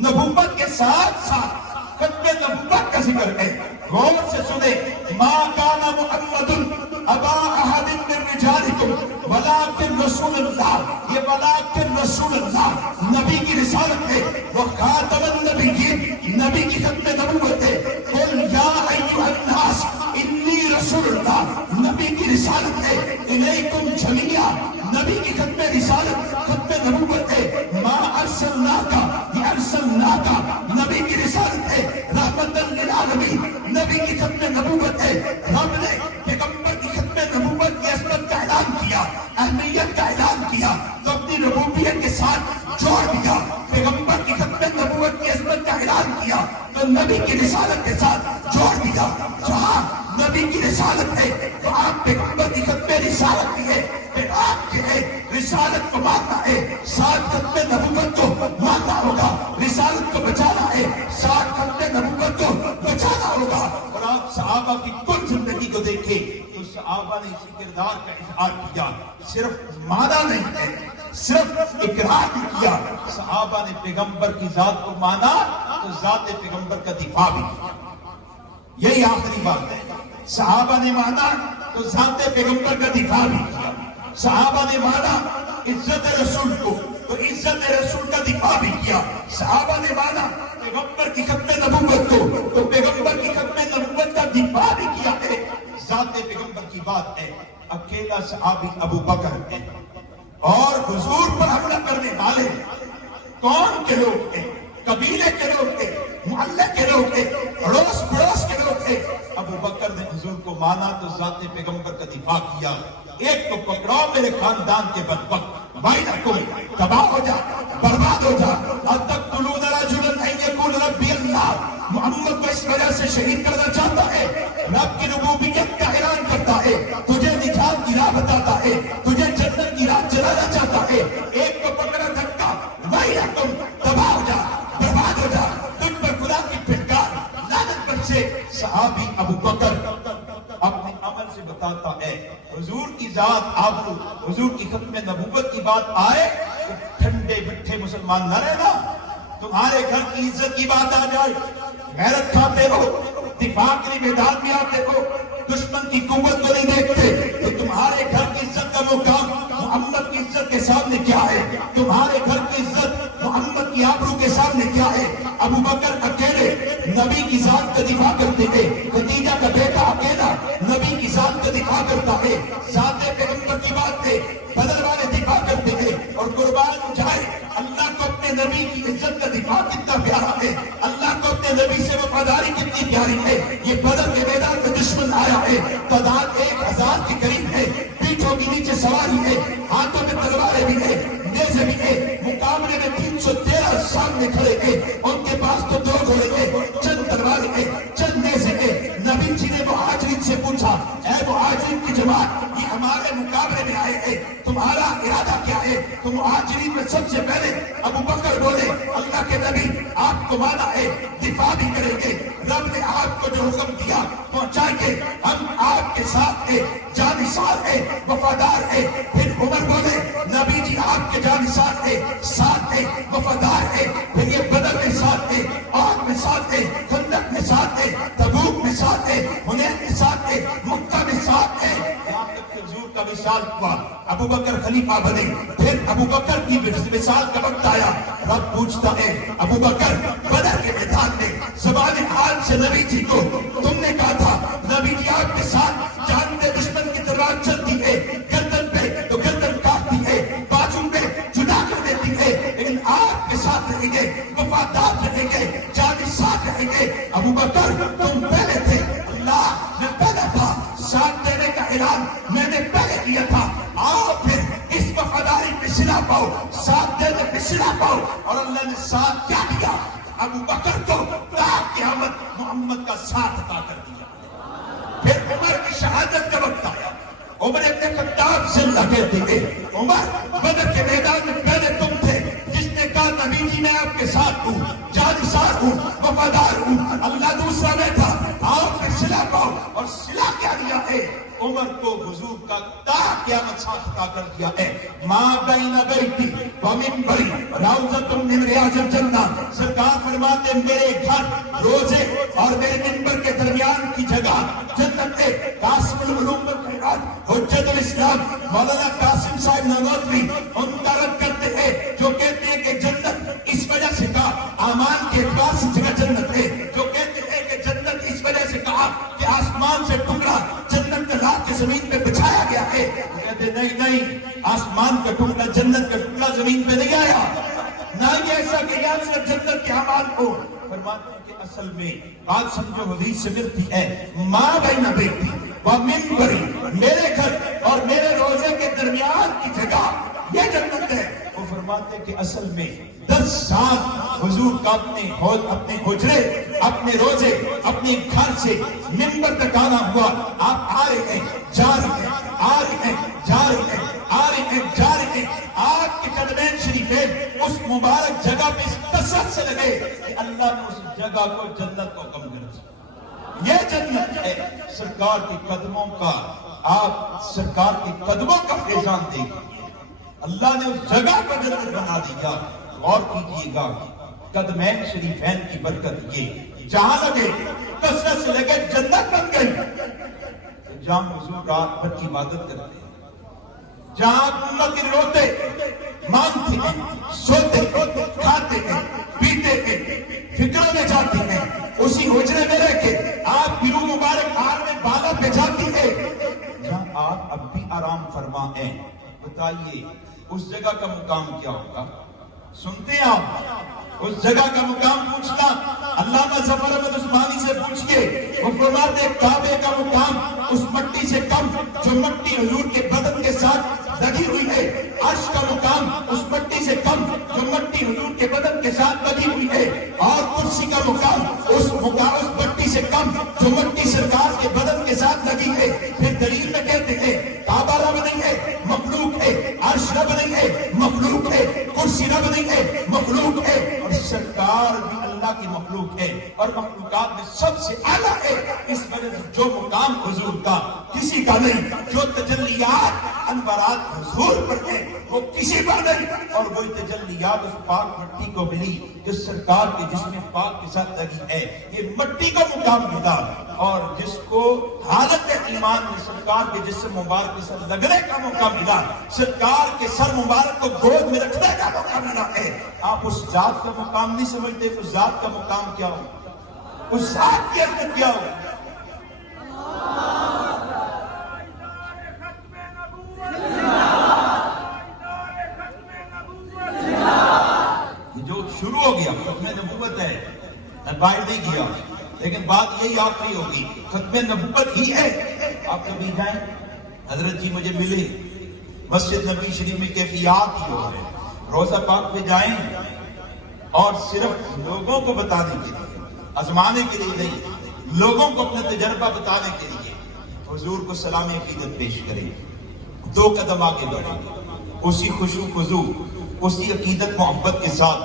نبوت کے ساتھ ساتھ ختم نبوت کا ذکر ہے۔ غور سے سنیں، ما کان محمد ابا احد من رجالکم ولکن رسول اللہ، یہ ولکن رسول اللہ نبی کی رسالت ہے، وہ خاتم النبیین نبی کی ختم نبوت ہے۔ قل یا ایھا الناس انی رسول اللہ نبی کی رسالت ہے، الیکم جمیعا نبی کی ختم رسالت ختم نبوت ہے۔ ما ارسلناک ارسلناک نبی کی رسالت ہے، رحمت للعالمین نبی کی ختم نبوت ہے۔ رب نے پیغمبر کی ختم رسالت کے ساتھ جوڑ دیا. جہاں نبی کی رسالت ہے وہاں پیغمبر کی ختم رسالت بھی ہے. آپ کے ہے رسالت کو ماننا ہے, ساتھ ختم نبوت کو ماننا ہوگا. رسالت کو بچانا ہے, ساتھ ختم نبوت کو بچانا ہوگا. اور آپ صحابہ کی کل زندگی کو دیکھیں تو صحابہ نے اسی کردار کا اظہار کیا. صرف مانا نہیں ہے, صرف اقرار بھی کیا. صحابہ نے پیغمبر کی ذات کو مانا تو ذات پیغمبر کا دفاع بھی کیا. یہی آخری بات ہے. صحابہ نے مانا تو ذات پیغمبر کا دفاع بھی کیا. صحابہ نے مانا عزت رسول کو تو عزت رسول کا دفاع بھی کیا. صحابہ نے مانا پیغمبر کی ختم نبوت کو تو پیغمبر کی ختم نبوت کا دفاع بھی کیا ہے. ذات پیغمبر کی بات ہے. اکیلا صحابی ابو بکر ہے اور حضور پر حملہ کرنے والے کون کے لوگ تھے؟ قبیلے کے لوگ تھے, محلے کے لوگ تھے, اڑوس پڑوس کے لوگ تھے. ابو بکر نے حضور کو مانا تو ذات پیغمبر کا دفاع کیا. ایک کو پکڑاؤ میرے خاندان کے بدبخت, بائنکم تباہ ہو جا, برباد ہو جا. اتقتلون رجلا ان یقول ربی اللہ. محمد کو اس وجہ سے شہید کرنا چاہتا ہے, رب کی ربوبیت کا اعلان کرتا ہے, تجھے نجات کی راہ بتاتا ہے, تجھے جنت کی راہ چلانا چاہتا ہے. ایک کو پکڑا دھکا, بائنکم تباہ ہو جا, برباد ہو جا. تم پر خدا کی پھٹکار لعنت پر سے. صحابی ابو بکر اپنے عمل سے بتاتا ہے حضور کی ذات, آپ کو حضور کی ختم نبوت کی بات آئے تو ٹھنڈے بٹھے مسلمان نہ رہنا. تمہارے گھر کی عزت کی بات آ جائے, غیرت کھاتے ہو, دفاع کے لیے میدان میں آتے ہو, دشمن کی قوت کو نہیں دیکھتے تو تمہارے گھر کی عزت کا مقام محمد کی عزت کے سامنے کیا ہے؟ تمہارے گھر کی عزت محمد کی آبرو کے سامنے کیا ہے؟ ابو بکر اکیلے نبی کی ذات کا دفاع کرتے تھے. خدیجہ کا بیٹا اکیلا نبی کی ذات کا دفاع کرتا ہے. ذات پیغمبر کی بات پہ بدر والے دفاع کرتے تھے. اور قربان جائے اللہ کو اپنے نبی کی عزت کا دفاع کتنا پیارا ہے, اللہ کو اپنے نبی سے وفاداری کتنی پیاری ہے. یہ بدر کے میدان میں دشمن آیا ہے, تعداد 1000 کے قریب ہے, پیٹھوں کے نیچے سواری ہے, ہاتھوں میں تلواریں بھی ہے, نیزے بھی ہے. مقابلے میں 313 سامنے کھڑے تھے, ان کے پاس تو 2 گھوڑے تھے, چند تلواریں ہیں, چند نیزے ہیں. نبی جی نے مہاجرین سے پوچھا, اے مہاجرین کی جماعت, یہ ہمارے مقابلے میں آئے ہیں, تمہارا ارادہ کیا ہے؟ تو مہاجرین میں سب سے پہلے ابو بکر بولے, اللہ کے نبی آپ کو مانا ہے, دفاع بھی کریں گے, رب نے آپ کو جو حکم دیا پہنچائیں گے, ہم آپ کے ساتھ ہیں, جانثار ہیں, وفادار ہیں. پھر عمر بولے, نبی جی آپ کے جانثار ہیں, ساتھ ہیں, وفادار ہیں. پھر یہ بدر میں ساتھ ہیں, عہد میں ساتھ ہیں, خندق میں ساتھ ہیں, تبوک میں ساتھ ہیں, حنین میں ساتھ ہیں, مکہ میں ساتھ ہیں. یہاں تک کہ حضور کا وصال ہوا, ابو بکر خلیفہ بنے. پھر ابو بکر کی وصال کا وقت آیا, رب پوچھتا ہے ابو بکر بدر کے میدان میں زبان حال سے نبی جی کو تم نے کہا تھا نبی جی آپ کے ساتھ جانتے دشمن کی تلوار چلتی ہے, گردن پہ تو گردن کاٹتی ہے, بازو پہ جدا کر دیتی ہے, لیکن آپ کے ساتھ رہیں گے, وفادار رہیں گے, جانثار رہیں گے. ابو بکر تم پہلے تھے, اللہ میں پہلے تھا, ساتھ دینے کا اعلان میں نے پہلے کیا تھا. آؤ پھر اس وفاداری پہ صلہ پاؤ, ساتھ دینے پہ صلہ پاؤ. اور اللہ نے ساتھ کیا دیا؟ ابو بکر کو تا قیامت محمد کا ساتھ عطا کر دیا. پھر عمر کی شہادت کا وقت آیا, عمر ابن خطاب زندہ کہتے تھے, عمر بدر کے میدان میں پہلے تم تھے جس نے کہا نبی جی میں آپ کے ساتھ ہوں, جانثار ہوں, وفادار ہوں. اللہ دوسرا میں تھا, آؤ پھر صلہ پاؤ. اور صلہ کیا دیا ہے؟ عمر کو حضور کا تا قیامت ساتھ عطا کر دیا ہے. ما بین بیتی و منبری روضۃ من ریاض الجنہ. سرکار فرماتے میرے گھر, روزے اور میرے منبر کے درمیان کی جگہ جنت ہے. قاسم العلوم حجت الاسلام مولانا قاسم صاحب نانوتوی ان کا رد کرتے ہیں جو کہتے ہیں کہ جنت اس وجہ سے کہا اعمال کے اعتبار سے جگہ جنت ہے, جو کہتے ہیں کہ جنت اس وجہ سے کہا کہ آسمان سے ٹکڑا جنت کا لا کے زمین پہ بچھایا گیا ہے. کہتے نہیں, آسمان کا ٹکڑا جنت کا ٹکڑا زمین پہ نہیں آیا, نہ یہ ایسا کہ یہاں سے جنت کے اعمال ہو. فرماتے ہیں کہ اصل میں بات سمجھو حدیث سے ملتی ہے, ما بین بیتی و منبری, میرے گھر اور میرے روزے کے درمیان کی جگہ یہ جنت ہے. وہ فرماتے کہ اصل میں 10 سال حضور کا اپنے حجرے، اپنے روزے، اپنے گھر سے منبر تک آنا ہوا. آپ آ رہے ہیں، جا رہے ہیں، آ رہے ہیں، جا رہے ہیں، آ رہے ہیں، جا رہے ہیں. آپ کے قدمین شریفین اس مبارک جگہ پہ اس کثرت سے لگے کہ اللہ نے اس جگہ کو جنت کو کم کر دیا. یہ جنت ہے سرکار کے قدموں کا. آپ سرکار کے قدموں کا فیضان دیکھیں. اللہ نے اس جگہ کو جنت بنا دیا. غور کیجئے گا قدمین شریفین کی برکت یہ جہاں لگے کثرت سے لگے جنت بن گئی. جہاں حضور رات بھر کی عبادت کرتے ہیں، جہاں امت کے روتے مانگتے ہیں، سوتے ہیں، کھاتے ہیں، پیتے ہیں، فکروں میں جاتے ہیں، اسی حجرے میں رہ کے آپ کی روح مبارک آگ میں بالا پہ جاتی ہے. جہاں آپ اب بھی آرام فرما ہیں. بتائیے اس جگہ کا مقام کیا ہوگا؟ سنتے ہیں آپ اس جگہ کا مقام پوچھنا علامہ ظفر احمد عثمانی سے پوچھئے. وہ فرماتے کعبے کا مقام اس مٹی سے کم جو مٹی حضور کے بدن کے ساتھ لگی ہوئی ہے. عرش کا مقام اس مٹی سے کم جو مٹی حضور کے بدن کے ساتھ لگی ہوئی ہے. اور کرسی کا مقام اس مٹی سے کم جو مٹی سرکار کے بدن کے ساتھ لگی ہے. پھر دلیل میں کہتے ہیں کعبہ رب نہیں ہے، مخلوق ہے. عرش رب نہیں ہے، مخلوق ہے. کرسی رب نہیں ہے، مخلوق ہے. اور سرکار بھی اللہ کی مخلوق ہے اور مخلوقات میں سب سے اعلیٰ ہے. اس وجہ سے جو مقام حضور کا کسی کا نہیں، جو تجلیات انوارات حضور پر ہے وہ کسی پر نہیں. اور وہی تجلیات اس پاک مٹی کو ملی جو سرکار کے جسم پاک کے ساتھ لگی ہے. یہ مٹی کا مقام ملا. اور جس کو حالت ایمان میں سرکار کے جسم مبارک کے ساتھ لگنے کا موقع ملا، سرکار کے سر مبارک کو گود میں رکھنے کا موقع ملا ہے. آپ اس ذات کا مقام نہیں سمجھتے. اس ذات کا مقام کیا ہو، اس ذات کی عظمت کیا ہو. جو شروع ہو گیا ختم نبوت ہے، باہر نہیں کیا، لیکن بات یہی آخری ہوگی، ختم نبوت ہی ہے. آپ کبھی جائیں حضرت جی مجھے ملے مسجد نبی شریف میں کیفیات ہی ہو رہے. روزہ پاک پہ جائیں اور صرف لوگوں کو بتانے کے لیے، آزمانے کے لیے نہیں، لوگوں کو اپنا تجربہ بتانے کے لیے حضور کو سلام عقیدت پیش کریں. 2 قدم آگے بڑھیں، اسی خشوع خضوع، اسی عقیدت محبت کے ساتھ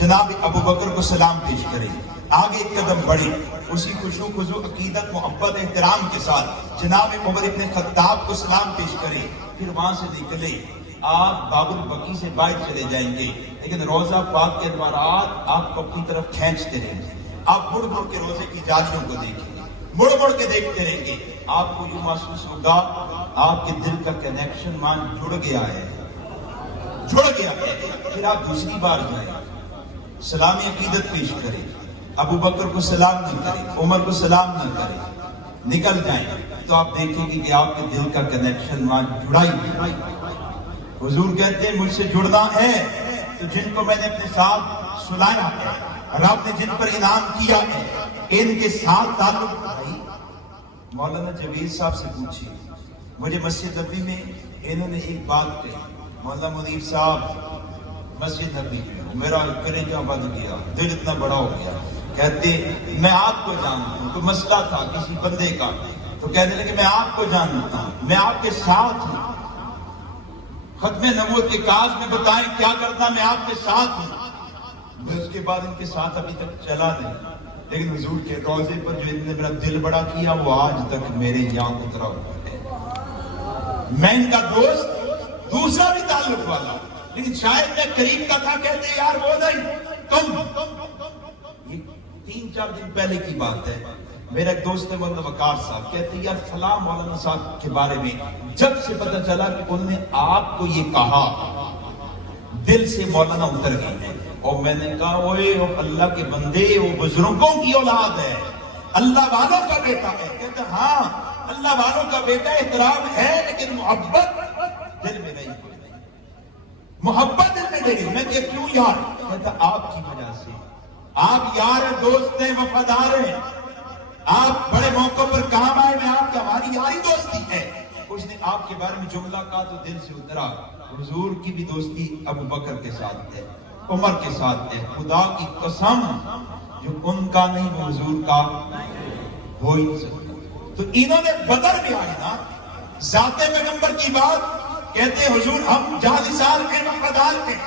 جناب ابو بکر کو سلام پیش کریں. آگے 1 قدم بڑھیں، اسی خشوع خضوع عقیدت محبت احترام کے ساتھ جناب عمر ابن خطاب کو سلام پیش کریں. پھر وہاں سے نکلے آپ باب البقیع سے باہر چلے جائیں گے، لیکن روزہ پاک کے انوارات آپ کو اپنی طرف کھینچتے رہیں گے. آپ مڑ مڑ کے روزے کی جالیوں کو دیکھیں گے، مڑ مڑ کے دیکھتے رہیں گے. آپ کو یوں محسوس ہوگا آپ کے دل کا کنیکشن مان جڑ گیا ہے، جڑ گیا ہے. پھر آپ دوسری بار جائیں، سلام عقیدت پیش کریں، ابو بکر کو سلام نہ کریں، عمر کو سلام نہ کریں، نکل جائیں تو آپ دیکھیں گے کہ آپ کے دل کا کنیکشن مان جڑائی. حضور کہتے ہیں مجھ سے جڑنا ہے تو جن کو میں نے اپنے ساتھ سلایا ہے، رب نے جن پر انعام کیا ہے، ان کے ساتھ تعلق. مولانا جاوید صاحب سے پوچھیے، مجھے مسجد نبی میں انہوں نے ایک بات کہی. مولانا منیر صاحب مسجد نبی میں میرا کلیجہ بند گیا، دل اتنا بڑا ہو گیا. کہتے میں آپ کو جانتا ہوں. کوئی مسئلہ تھا کسی بندے کا تو کہنے لگے میں آپ کو جانتا ہوں، میں آپ کے ساتھ ہوں. ختم نبوت کے کاج میں بتائیں کیا کرنا، میں آپ کے ساتھ ہوں. میں اس کے بعد ان کے ساتھ ابھی تک چلا نہیں، لیکن حضور کے روزے پر جو انہوں نے میرا دل بڑا کیا وہ آج تک میرے یہاں اترا ہوا ہے. میں ان کا دوست، دوسرا بھی تعلق والا، لیکن شاید میں قریب کا تھا. کہتے یار وہ نہیں تم. یہ 3-4 دن پہلے کی بات ہے. میرا ایک دوست ہے مولانا وقار صاحب، کہتے یار فلاں مولانا صاحب کے بارے میں جب سے پتہ چلا کہ انہوں نے آپ کو یہ کہا دل سے مولانا اتر گئی ہے. اور میں نے کہا اوے وہ اللہ کے بندے، وہ بزرگوں کی اولاد ہے، اللہ والوں کا بیٹا ہے. کہتے ہاں اللہ والوں کا بیٹا، احترام ہے لیکن محبت دل میں نہیں، محبت دل میں نہیں. میں کہ کیوں یار؟ کہتا آپ کی وجہ سے. آپ یار ہیں، دوست ہیں، وفادار ہیں، آپ بڑے موقع پر کام آئے. میں آپ کا، ہماری یاری دوستی ہے. اس نے آپ کے بارے میں جملہ کہا تو دل سے اترا. حضور کی بھی دوستی ابو بکر کے ساتھ ہے، عمر کے ساتھ ہے، خدا کی قسم جو ان کا نہیں وہ حضور کا ہو ہی نہیں سکتا۔ تو انہوں نے بدر میں آئی نا، ذات پیغمبر کی بات کہتے حضور ہم جانثار کے وفادار ہیں،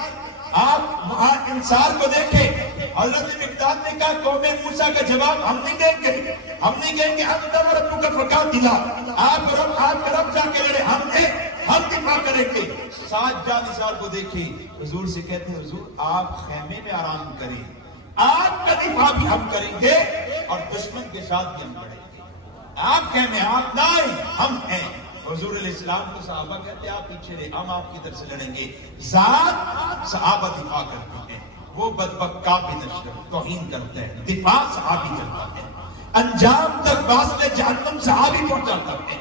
آپ وہاں انصار کو دیکھیں، حضرت مقداد نے کہا قوم موسیٰ کا جواب ہم نہیں دیں گے، ہم نہیں کہیں گے انت و ربک فقاتلا، آپ کا رب جا کے لڑے، ہم دفاع کریں گے۔ 7 جانثار کو دیکھیں، حضور سے کہتے ہیں حضور آپ خیمے میں آرام کریں، آپ کا دفاع بھی ہم کریں گے اور دشمن کے ساتھ بھی ہم لڑیں گے، آپ خیمے آپ نہ آئیں، ہم ہیں۔ حضور علیہ السلام کو صحابہ کہتے ہیں آپ پیچھے رہے، ہم آپ کی طرف سے لڑیں گے۔ ذات صحابہ دفاع کرتے ہیں، وہ بدبخت کعب بن اشرف توہین کرتے ہیں، دفاع صحابی کرتا ہے، انجام تک واصل جہنم صحابی پہنچاتا ہے۔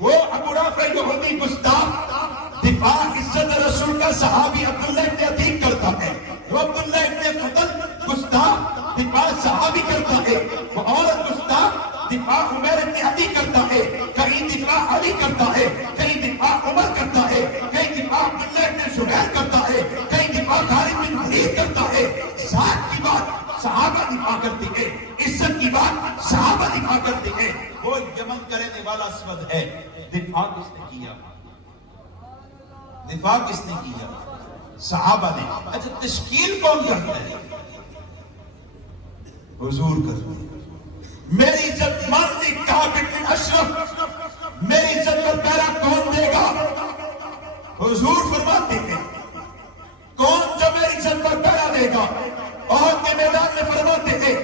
وہ ابو رافع یہودی گستاخ دفاع عزت رسول کا صحابی عبداللہ ابن عتیق کرتا ہے، وہ عبداللہ ابن فضل گستاخ دفاع صحابی کرتا ہے، وہ عورت گستاخ دفاع عمر ابن عدی کرتا ہے، کہیں دفاع علی کرتا ہے، کہیں دفاع عمر کرتا ہے، کہیں دفاع عبداللہ ابن زبیر کرتا ہے، کہیں دفاع خالد بن ولید کرتا ہے۔ ذات کی بات صحابہ دفاع کرتے ہیں، عزت کی بات صحابہ دفاع کرتے ہیں۔ وہ یمن کا رہنے والا اسود ہے، دفاع کس نے کیا؟ دفاع کس نے کیا؟ صحابہ نے۔ اچھا تشکیل کون کرتا ہے؟ حضور کرتے ہیں۔ میری عزت ماننی کعب بن اشرف، میری عزت پر پہرا کون دے گا؟ حضور فرماتے ہیں کون جو میری عزت پر پہرا دے گا؟ احد کے میدان میں فرماتے ہیں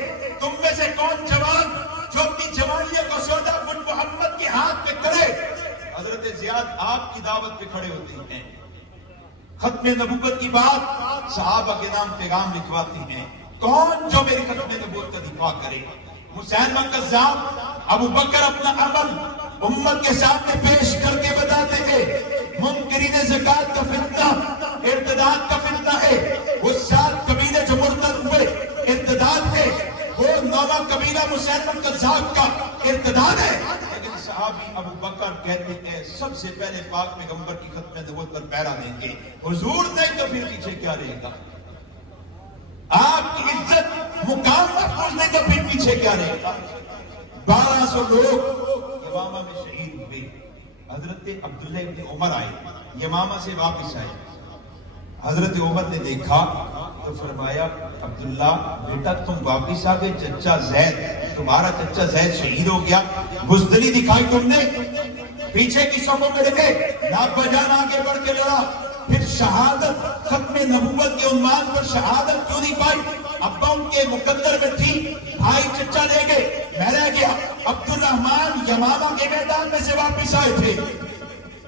تم میں سے کون جوان جو اپنی جوانیت کو سودا فٹ محمد کے ہاتھ پہ کرے؟ حضرت زیاد آپ کی دعوت پہ کھڑے ہوتے ہیں، ختم نبوت کی بات صحابہ کے نام پیغام لکھواتے ہیں، کون جو میری ختم نبوت کا دفاع کرے؟ مسیلمہ کذاب ابو بکر اپنا عمل امت کے سامنے پیش کر کے بتاتے ہیں، منکرین زکات کا فتنہ ارتداد کا فتنہ ہے، وہ 7 قبیلے جو مرتد ہوئے ارتداد ہے، وہ 9واں قبیلہ مسیلمہ کذاب کا ارتداد ہے۔ لیکن صحابی ابو بکر کہتے ہیں سب سے پہلے پاک پیغمبر کی ختم نبوت پر پہرا دیں گے، حضور نہیں تو پھر پیچھے کیا رہے گا؟ آپ کی عزت مقام محفوظ نہیں تو پھر پیچھے کیا رہے گا؟ 1200 لوگ یمامہ میں شہید ہوئے، حضرت عبداللہ ابن عمر آئے، یمامہ سے واپس آئے، حضرت عمر نے دیکھا تو فرمایا عبداللہ بیٹا تم واپس آ گئے، چچا زید تمہارا چچا زید شہید ہو گیا، بزدلی دکھائی تم نے، پیچھے کی صفوں میں رکھے، نابا جان آگے بڑھ کے لڑا، پھر شہادت ختم نبوت کے عنوان پر شہادت کیوں نہیں پائی؟ ابا ان کے مقدر میں تھی، بھائی چچا لے گئے، میں رہ گیا۔ عبد الرحمن یمامہ کے میدان میں سے واپس آئے تھے،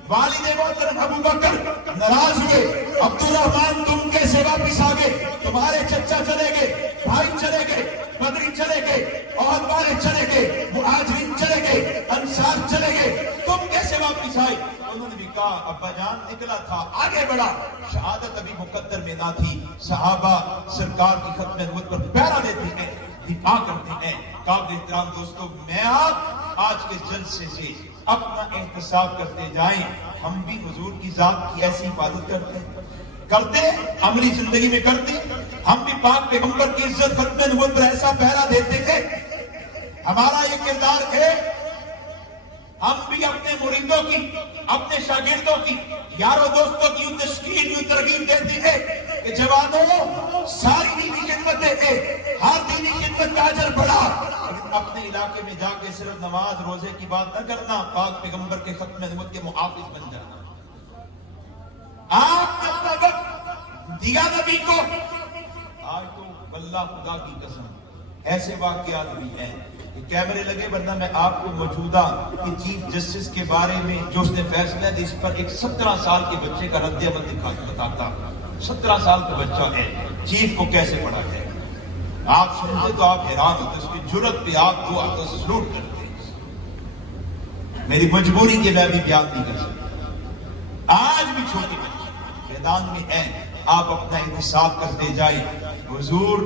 والد محترم ابو بکر ناراض ہوئے، عبد الرحمن تم کیسے واپس آ گئے؟ تمہارے چچا چلے گئے، بھائی چلے گئے، بدری چلے گئے، عہد والے چلے گئے، مہاجرین چلے گئے، انصار چلے گئے، تم کیسے واپس آئے؟ انہوں نے بھی کہا ابا جان نکلا تھا، آگے بڑھا، شہادت ابھی مقدر میں نہ تھی، صحابہ سرکار کی ختم نبوت پر پہرا دیتے ہیں، دفاع کرتے ہیں۔ قابل احترام دوستو، میں آپ آج کے جلسے سے اپنا احتساب کرتے جائیں، ہم بھی حضور کی ذات کی ایسی حفاظت کرتے ہیں، عملی زندگی میں کرتے ہیں، ہم بھی پاک پیغمبر کی عزت ختم نبوت پر ایسا پہرا دیتے ہیں۔ ہمارا یہ کردار ہے، ہم بھی اپنے مریدوں کی، اپنے شاگردوں کی، یاروں دوستوں کی یوں تشکیل یوں ترغیب دیتے ہیں کہ جوانوں ساری دینی خدمتیں ہیں، ہر دینی خدمت کا اجر بڑھا، لیکن اپنے علاقے میں جا کے صرف نماز روزے کی بات نہ کرنا، پاک پیغمبر کے ختم نبوت کے محافظ بن جانا۔ آپ نے اپنا وقت دیا نبی کو، آج تو واللہ خدا کی قسم ایسے واقعات بھی ہیں کہ کیمرے لگے، ورنہ میں آپ کو موجودہ چیف جسٹس کے بارے میں جو اس نے فیصلہ دیا، اس پر ایک 17 سال کے بچے کا رد عمل بتاتا۔ 17 سال کا بچہ ہے، چیف کو کیسے پڑھا جائے؟ آپ سنتے تو آپ حیران ہوتے، اس کی جرت پہ آپ کو آپ سلوٹ کرتے ہیں۔ میری مجبوری کے میں بھی بیان نہیں کر سکتا، آج بھی چھوٹے بچے میدان میں ہیں، آپ اپنا احتساب کرتے جائیں۔ حضور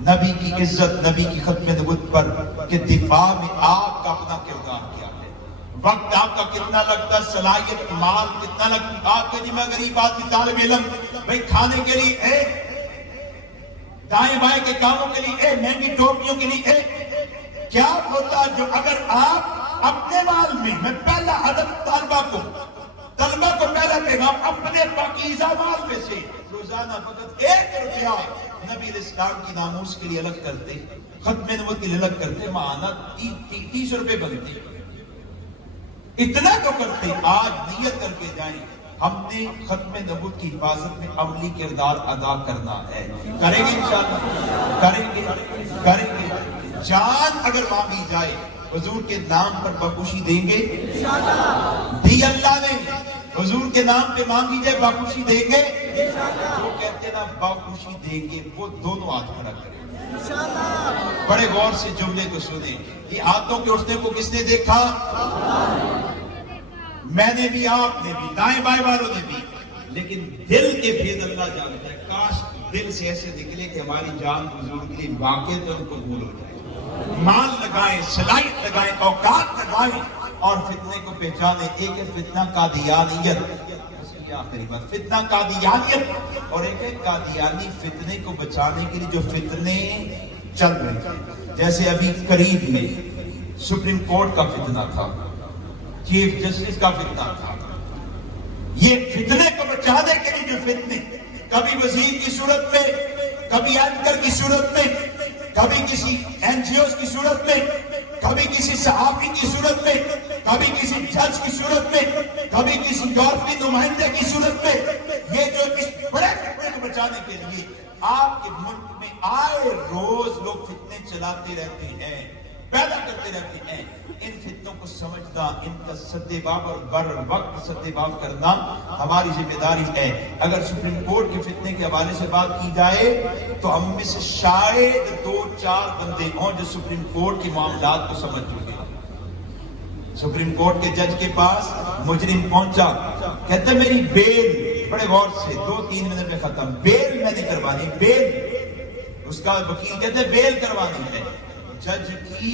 نبی کی عزت، نبی کی ختم نبوت پر کے دفاع میں آپ کا اپنا کردار کیا ہے؟ وقت آپ کا کتنا لگتا ہے, صلاحیت مال کتنا لگتا. آپ کے جی میں غریب آدمی طالب علم, بھائی کھانے کے لیے دائیں بائیں کے کاموں کے لیے مہنگی ٹوپیوں کے لیے کیا ہوتا جو اگر آپ اپنے مال میں پہلا ادب طلبہ کو پہلا پیغام اپنے پاکیزہ مال میں سے روزانہ فقط 1 روپیہ نبی اسلام کی ناموس کے لیے الگ کرتے, ختم نبوت کے لیے الگ کرتے, ماہانہ 30 روپے بنتے. اتنا تو کرتے. آج نیت کر کے جائیں ہم نے ختم نبوت کی حفاظت میں عملی کردار ادا کرنا ہے. کریں گے انشاءاللہ, کریں گے. جان اگر مانگی جائے حضور کے نام پر بخوشی دیں گے, دی اللہ نے حضور کے نام پہ مانگی جائے بخوشی دیں گے. جو کہتے ہیں نا بخوشی دیں گے وہ دونوں ہاتھ کھڑا کریں. بڑے غور سے جملے کو سنیں. یہ ہاتھوں کے اٹھنے کو کس نے دیکھا؟ میں نے بھی, آپ نے بھی, دائیں بائیں والوں نے بھی. لیکن دل کے بھید اللہ جانتا ہے. کاش دل سے ایسے نکلے کہ ہماری جان حضور کے لیے واقع تو ان کو قبول ہو جائے. مال لگائیں, صلاحیت لگائیں, اوقات لگائیں اور فتنے کو پہچانے. ایک ہے فتنہ قادیانیت, آخری بات, فتنہ قادیانیت, اور ایک ہے قادیانی فتنے کو بچانے کے لیے جو فتنے چل رہے ہیں. جیسے ابھی قریب میں سپریم کورٹ کا فتنہ تھا, چیف جسٹس کا فتنہ تھا. یہ فتنے کو بچانے کے لیے جو فتنے, کبھی وزیر کی صورت میں, کبھی اینکر کی صورت میں, کبھی کسی این جی اوز کی صورت میں, کبھی کسی صحافی کی صورت میں, کبھی کسی جج کی صورت میں, کبھی کسی یورپی نمائندے کی صورت میں, یہ جو اس بڑے فتنے کو بچانے کے لیے آپ کے ملک میں آئے روز لوگ فتنے چلاتے رہتے ہیں, پیدا کرتے رہتے ہیں. ان فتنوں کو سمجھنا, ان کا سدباب اور بر وقت سدباب کرنا ہماری ذمہ داری ہے. اگر سپریم کورٹ کے فتنے کے حوالے سے بات کی جائے تو ہم میں سے شاید 2-4 بندے ہوں جو سپریم کورٹ کے معاملات کو سمجھ چکے ہیں. سپریم کورٹ کے جج کے پاس مجرم پہنچا, کہتا میری بیل, بڑے غور سے 2-3 منٹ میں ختم, بیل میں نہیں کروانی, بیل. اس کا وکیل کہتا ہے بیل کروانی ہے. جج کی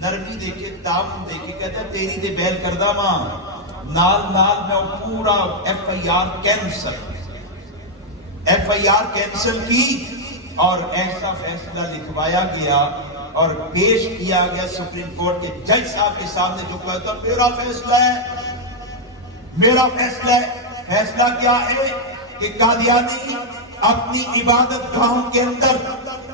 نرمی دیکھے, تعاون دیکھے, کہتا ہے تیری تے بیل کردہ ماں, نال میں پورا ایف آئی آر کینسل کی اور ایسا فیصلہ لکھوایا گیا اور پیش کیا گیا سپریم کورٹ کے جج صاحب کے سامنے, جو کہتا میرا فیصلہ ہے. فیصلہ کیا ہے کہ قادیانی اپنی عبادت گاہوں کے اندر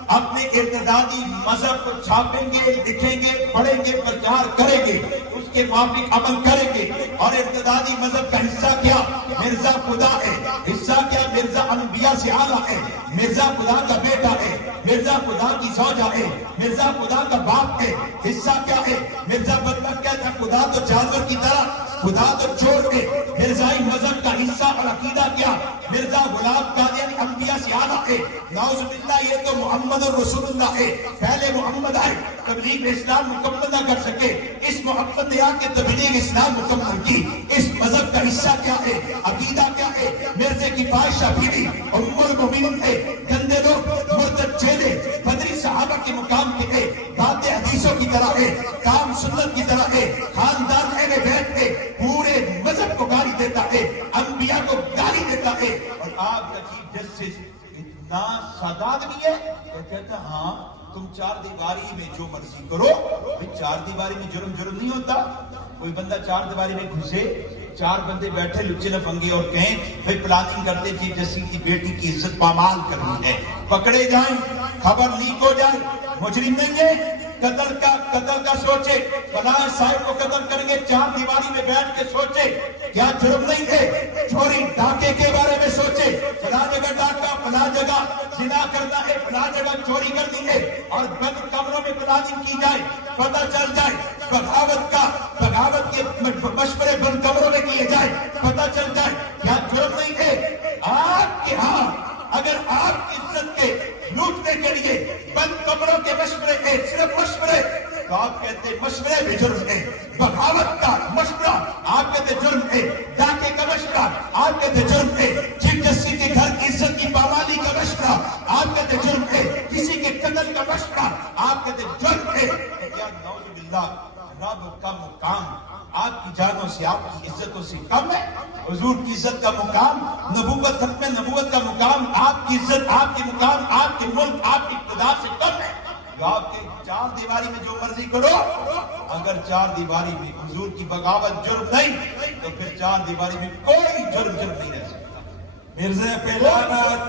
اپنے ارتدادی مذہب کو چھاپیں گے, لکھیں گے, پڑھیں گے, پرچار کریں گے, اس کے موافق عمل کریں گے. اور ارتدادی مذہب کا حصہ کیا؟ مرزا خدا ہے. حصہ کیا؟ مرزا انبیاء سے اعلیٰ ہے, مرزا خدا کا بیٹا ہے, مرزا خدا کی زوجہ ہے, مرزا خدا کا باپ ہے. حصہ کیا ہے؟ مرزا بدبخت کہتا ہے خدا تو جانور کی طرح, خدا تو چور ہے. مرزائی مذہب کا حصہ اور عقیدہ کیا؟ مرزا غلام قادیانی انبیاء سے اعلیٰ ہے. نعوذ باللہ, یہ تو محمد رسول اللہ ہے. پہلے محمد آئے, تبلیغ اسلام مکمل نہ کر سکے, اس محمد نے آ کے تبلیغ اسلام مکمل کی. اس مذہب کا حصہ کیا ہے, عقیدہ کیا ہے؟ مرزے کی فاحشہ بیوی ام المؤمنین ہے. گندے لوگ, مرتد چیلے, بدری صحابہ کے مقام کے ہے, باتیں حدیثوں کی طرح ہے, کام سنت کی طرح ہے, خاندان اہل بیت ہے, پورے مذہب کو گالی دیتا ہے, انبیاء کو گالی دیتا ہے. اور آپ کا چیف جسٹس اتنا سادہ آدمی ہے کہ کہتا ہے ہاں تم 4 دیواری میں جو مرضی کرو. 4 دیواری میں جرم نہیں ہوتا. کوئی بندہ 4 دیواری میں گھسے, 4 بندے بیٹھے لچے لفنگے اور کہیں بھئی پلاننگ کرتے چیف جسٹس کی بیٹی کی عزت پامال کرنی ہے, پکڑے جائیں, خبر لیک ہو جائے. مجرم نہیں ہے, قتل کا سوچے, فلاں صاحب کو قتل کریں گے, 4 دیواری میں بیٹھ کے سوچے, کیا جرم نہیں ہے؟ چوری ڈاکے کے بارے میں سوچے, فلاں جگہ ڈاکہ, فلاں جگہ زنا کرنا ہے, فلاں جگہ چوری کرنی ہے, اور بند کمروں میں پلاننگ کی جائے, پتہ چل جائے, بغاوت کے مشورے بند کمروں میں کیے جائے, پتہ چل جائے, کیا جرم نہیں ہے؟ آپ کے ہاں اگر آپ کی عزت کے لوٹنے کے لیے بند کمروں کے مشورے ہیں, صرف مشورے, تو آپ کہتے ہیں مشورے بھی جرم ہے. بغاوت کا مشورہ آپ کہتے جرم ہے. ڈاکے کا مشورہ آپ کہتے جرم ہے. چیف جسٹس کے گھر کی عزت کی پامالی کا مشورہ آپ کہتے جرم ہے. کسی کے قتل کا مشورہ آپ کہتے جرم ہے. یا نعوذ باللہ, رب کا مقام آپ کی جانوں سے، آپ کی عزتوں سے کم ہے؟ حضور کی عزت کا مقام، نبوت، ختم نبوت کا مقام، آپ کی عزت، آپ کے مقام، آپ کے ملک، آپ کے اقتدار سے کم ہے؟ جو آپ کے چار دیواری میں جو مرضی کرو، اگر چار دیواری میں حضور کی بغاوت جرم نہیں تو پھر چار دیواری میں کوئی جرم نہیں رہ سکتا۔ مرزے پہ لعنت،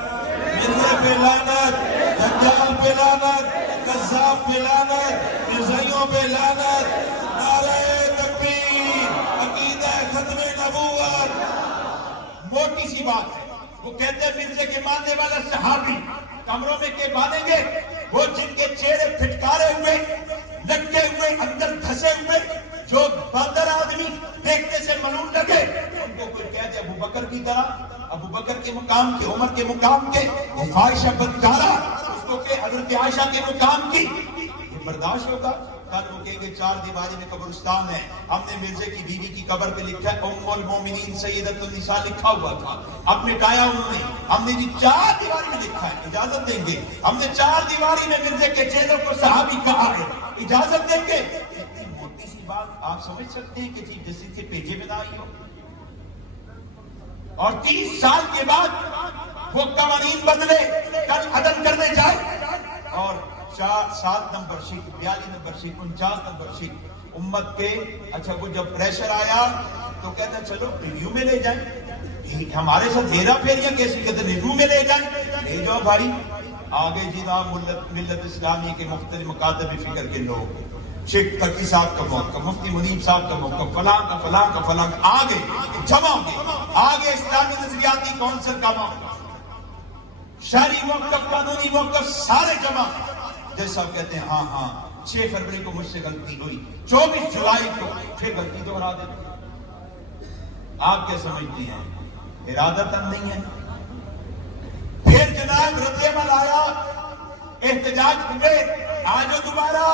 مرزے پہ لعنت، دجال پہ لعنت، قذاب پہ لعنت، مرزائیوں پہ لعنت، نعرہ تکبیر، عقیدہ ختم نبوت۔ موٹی سی بات ہے، وہ کہتے ہیں مرزے کے ماننے والا صحابی کمروں میں کے مانیں گے، وہ جن کے چہرے پھٹکارے ہوئے، لٹکے ہوئے، اندر دھسے ہوئے، جو بندر آدمی دیکھنے سے ملون لگے، ان کو کوئی کہہ دے ابو بکر کی طرح، ابو بکر کے مقام کے، عمر کے مقام کے، وہ فاحشہ بدکارہ، اس کو کہ حضرت عائشہ کے مقام کی، یہ برداشت ہوگا؟ کل وہ کہیں گے چار دیواری میں قبرستان ہے، ہم نے مرزے کی بیوی کی قبر پہ لکھا ہے ام المومنین سیدۃ النساء لکھا ہوا تھا، اب مٹایا انہوں نے، ہم نے جی چار دیواری میں لکھا ہے، اجازت دیں گے؟ ہم نے چار دیواری میں مرزے کے چہروں کو صحابی کہا ہے، اجازت دیں گے؟ اتنی موٹی سی بات آپ سمجھ سکتے ہیں کہ چیف جسٹس کے پیجے میں نہ آئی ہو؟ اور 30 سال کے بعد وہ قوانین بدلے، کل عدل کرنے جائے اور 7 نمبر شک، 42 نمبر شک، 49 نمبر شک امت کے، اچھا وہ جب پریشر آیا تو کہتا چلو ریویو میں لے جائیں، ہمارے ساتھ ہیرا پھیریاں کیسی، کہتے ریویو میں لے جائیں، لے جاؤ بھائی۔ آگے جناب ملت اسلامی کے مختلف مکاتب فکر کے لوگ، شیخ تقی صاحب کا موقف، مفتی منیب صاحب کا موقف، فلاں کا فلاں کا فلاں کا، آگے جمع ہوں گے، آگے اسلامی نظریاتی کونسل کا موقف، شرعی موقف، قانونی موقف، سارے جمع۔ جیسا کہتے ہیں ہاں 6 فروری کو مجھ سے غلطی ہوئی، 24 جولائی کو پھر غلطی دوہرا دیتے۔ آپ کیا سمجھتے ہیں ارادتاً نہیں ہے؟ پھر جناب رد عمل آیا، احتجاج ہوئے، آج دوبارہ۔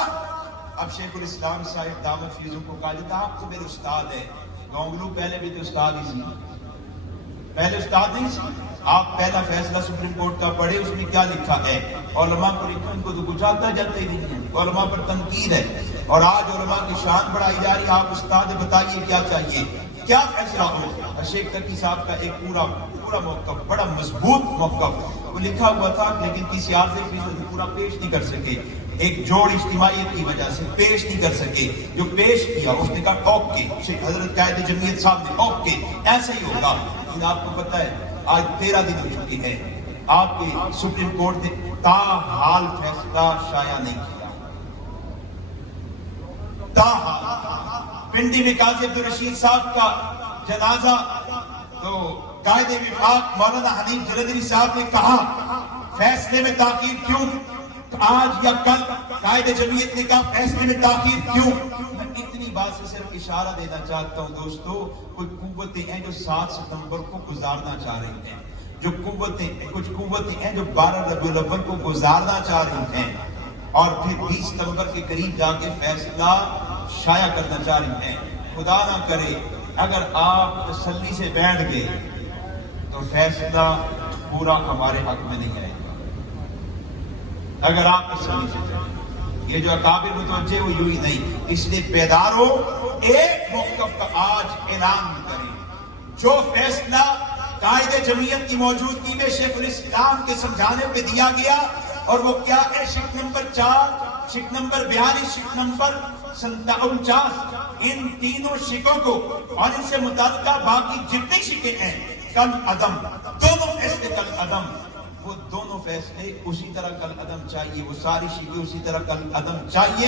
اب شیخ الاسلام صاحب دعوت فیضوں کو کہا جاتا آپ تو میرے استاد ہیں، گونگلو پہلے بھی تو استاد ہی سی، پہلے استاد نہیں سی، آپ پہلا فیصلہ سپریم کورٹ کا پڑھے، اس میں کیا لکھا ہے، علماء پر ان کو تو کچھ آتا جاتا ہی نہیں ہے، علماء پر تنقید ہے، اور آج علماء کی شان بڑھائی جا رہی ہے، آپ استاد بتائیے کیا چاہیے، کیا فیصلہ ہو؟ شیخ تقی صاحب کا ایک پورا موقف، بڑا مضبوط موقف وہ لکھا ہوا تھا، لیکن کسی عارضی فیصد پورا پیش نہیں کر سکے، ایک جوڑ اجتماعیت کی وجہ سے پیش نہیں کر سکے، جو پیش کیا اس نے کہا اوکے، شیخ حضرت قائد جمعیت صاحب نے اوکے ایسے ہی ہوگا۔ لیکن آپ کو پتہ ہے آج 13 دن ہو چکی ہے، آپ کے سپریم کورٹ نے تاحال فیصلہ شائع نہیں کیا، تاحال۔ پنڈی میں قاضی عبدالرشید صاحب کا جنازہ تو قائد وفاق مولانا حنیف جلندری صاحب نے کہا فیصلے میں تاخیر کیوں؟ آج یا کل قائد جمعیت نے کہا فیصلے میں تاخیر کیوں؟ میں اتنی بات سے صرف اشارہ دینا چاہتا ہوں دوستو، کچھ قوتیں ہیں جو 7 ستمبر کو گزارنا چاہ رہی ہیں، کچھ قوتیں ہیں جو 12 ربیع الاول کو گزارنا چاہ رہی ہیں، اور پھر 20 ستمبر کے قریب جا کے فیصلہ شائع کرنا چاہ رہی ہیں۔ خدا نہ کرے اگر آپ تسلی سے بیٹھ گئے تو فیصلہ پورا ہمارے حق میں نہیں آئے گا، اگر آپ تسلی سے بیٹھ، یہ جو اکابر متوجہ وہ یوں ہی نہیں، اس لیے بیدار ہو، ایک موقف کا آج اعلان کریں، جو فیصلہ قائد جمعیت کی موجودگی میں شیخ الاسلام کے سمجھانے پہ دیا گیا، اور وہ کیا ہے، شک نمبر 4، شک نمبر 42، شک نمبر 49، ان تینوں شکوں کو اور ان سے متعلقہ باقی جتنی شکیں ہیں کل عدم، دونوں فیصلے کل عدم، وہ دونوں فیصلے اسی طرح کل عدم چاہیے، وہ ساری شکیں اسی طرح کل عدم چاہیے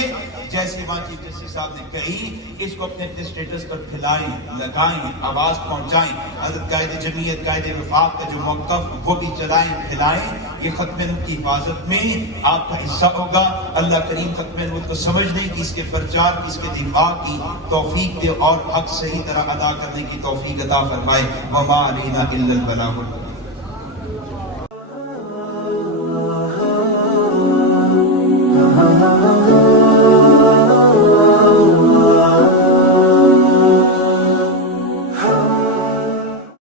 جیسے وہاں چیف جسٹس صاحب نے کہی۔ اس کو اپنے سٹیٹس پر پھیلائیں، لگائیں، آواز پہنچائیں، حضرت قائد جمعیت قائد وفاق کا جو موقف وہ بھی چلائیں، پھیلائیں، یہ ختم نبوت کی حفاظت میں آپ کا حصہ ہوگا۔ اللہ کریم ختم نبوت کو سمجھنے کی، اس کے پرچار کی، اس کے دفاع کی توفیق دے، اور حق صحیح طرح ادا کرنے کی توفیق عطا فرمائے۔ وما علینا الا البلاغ۔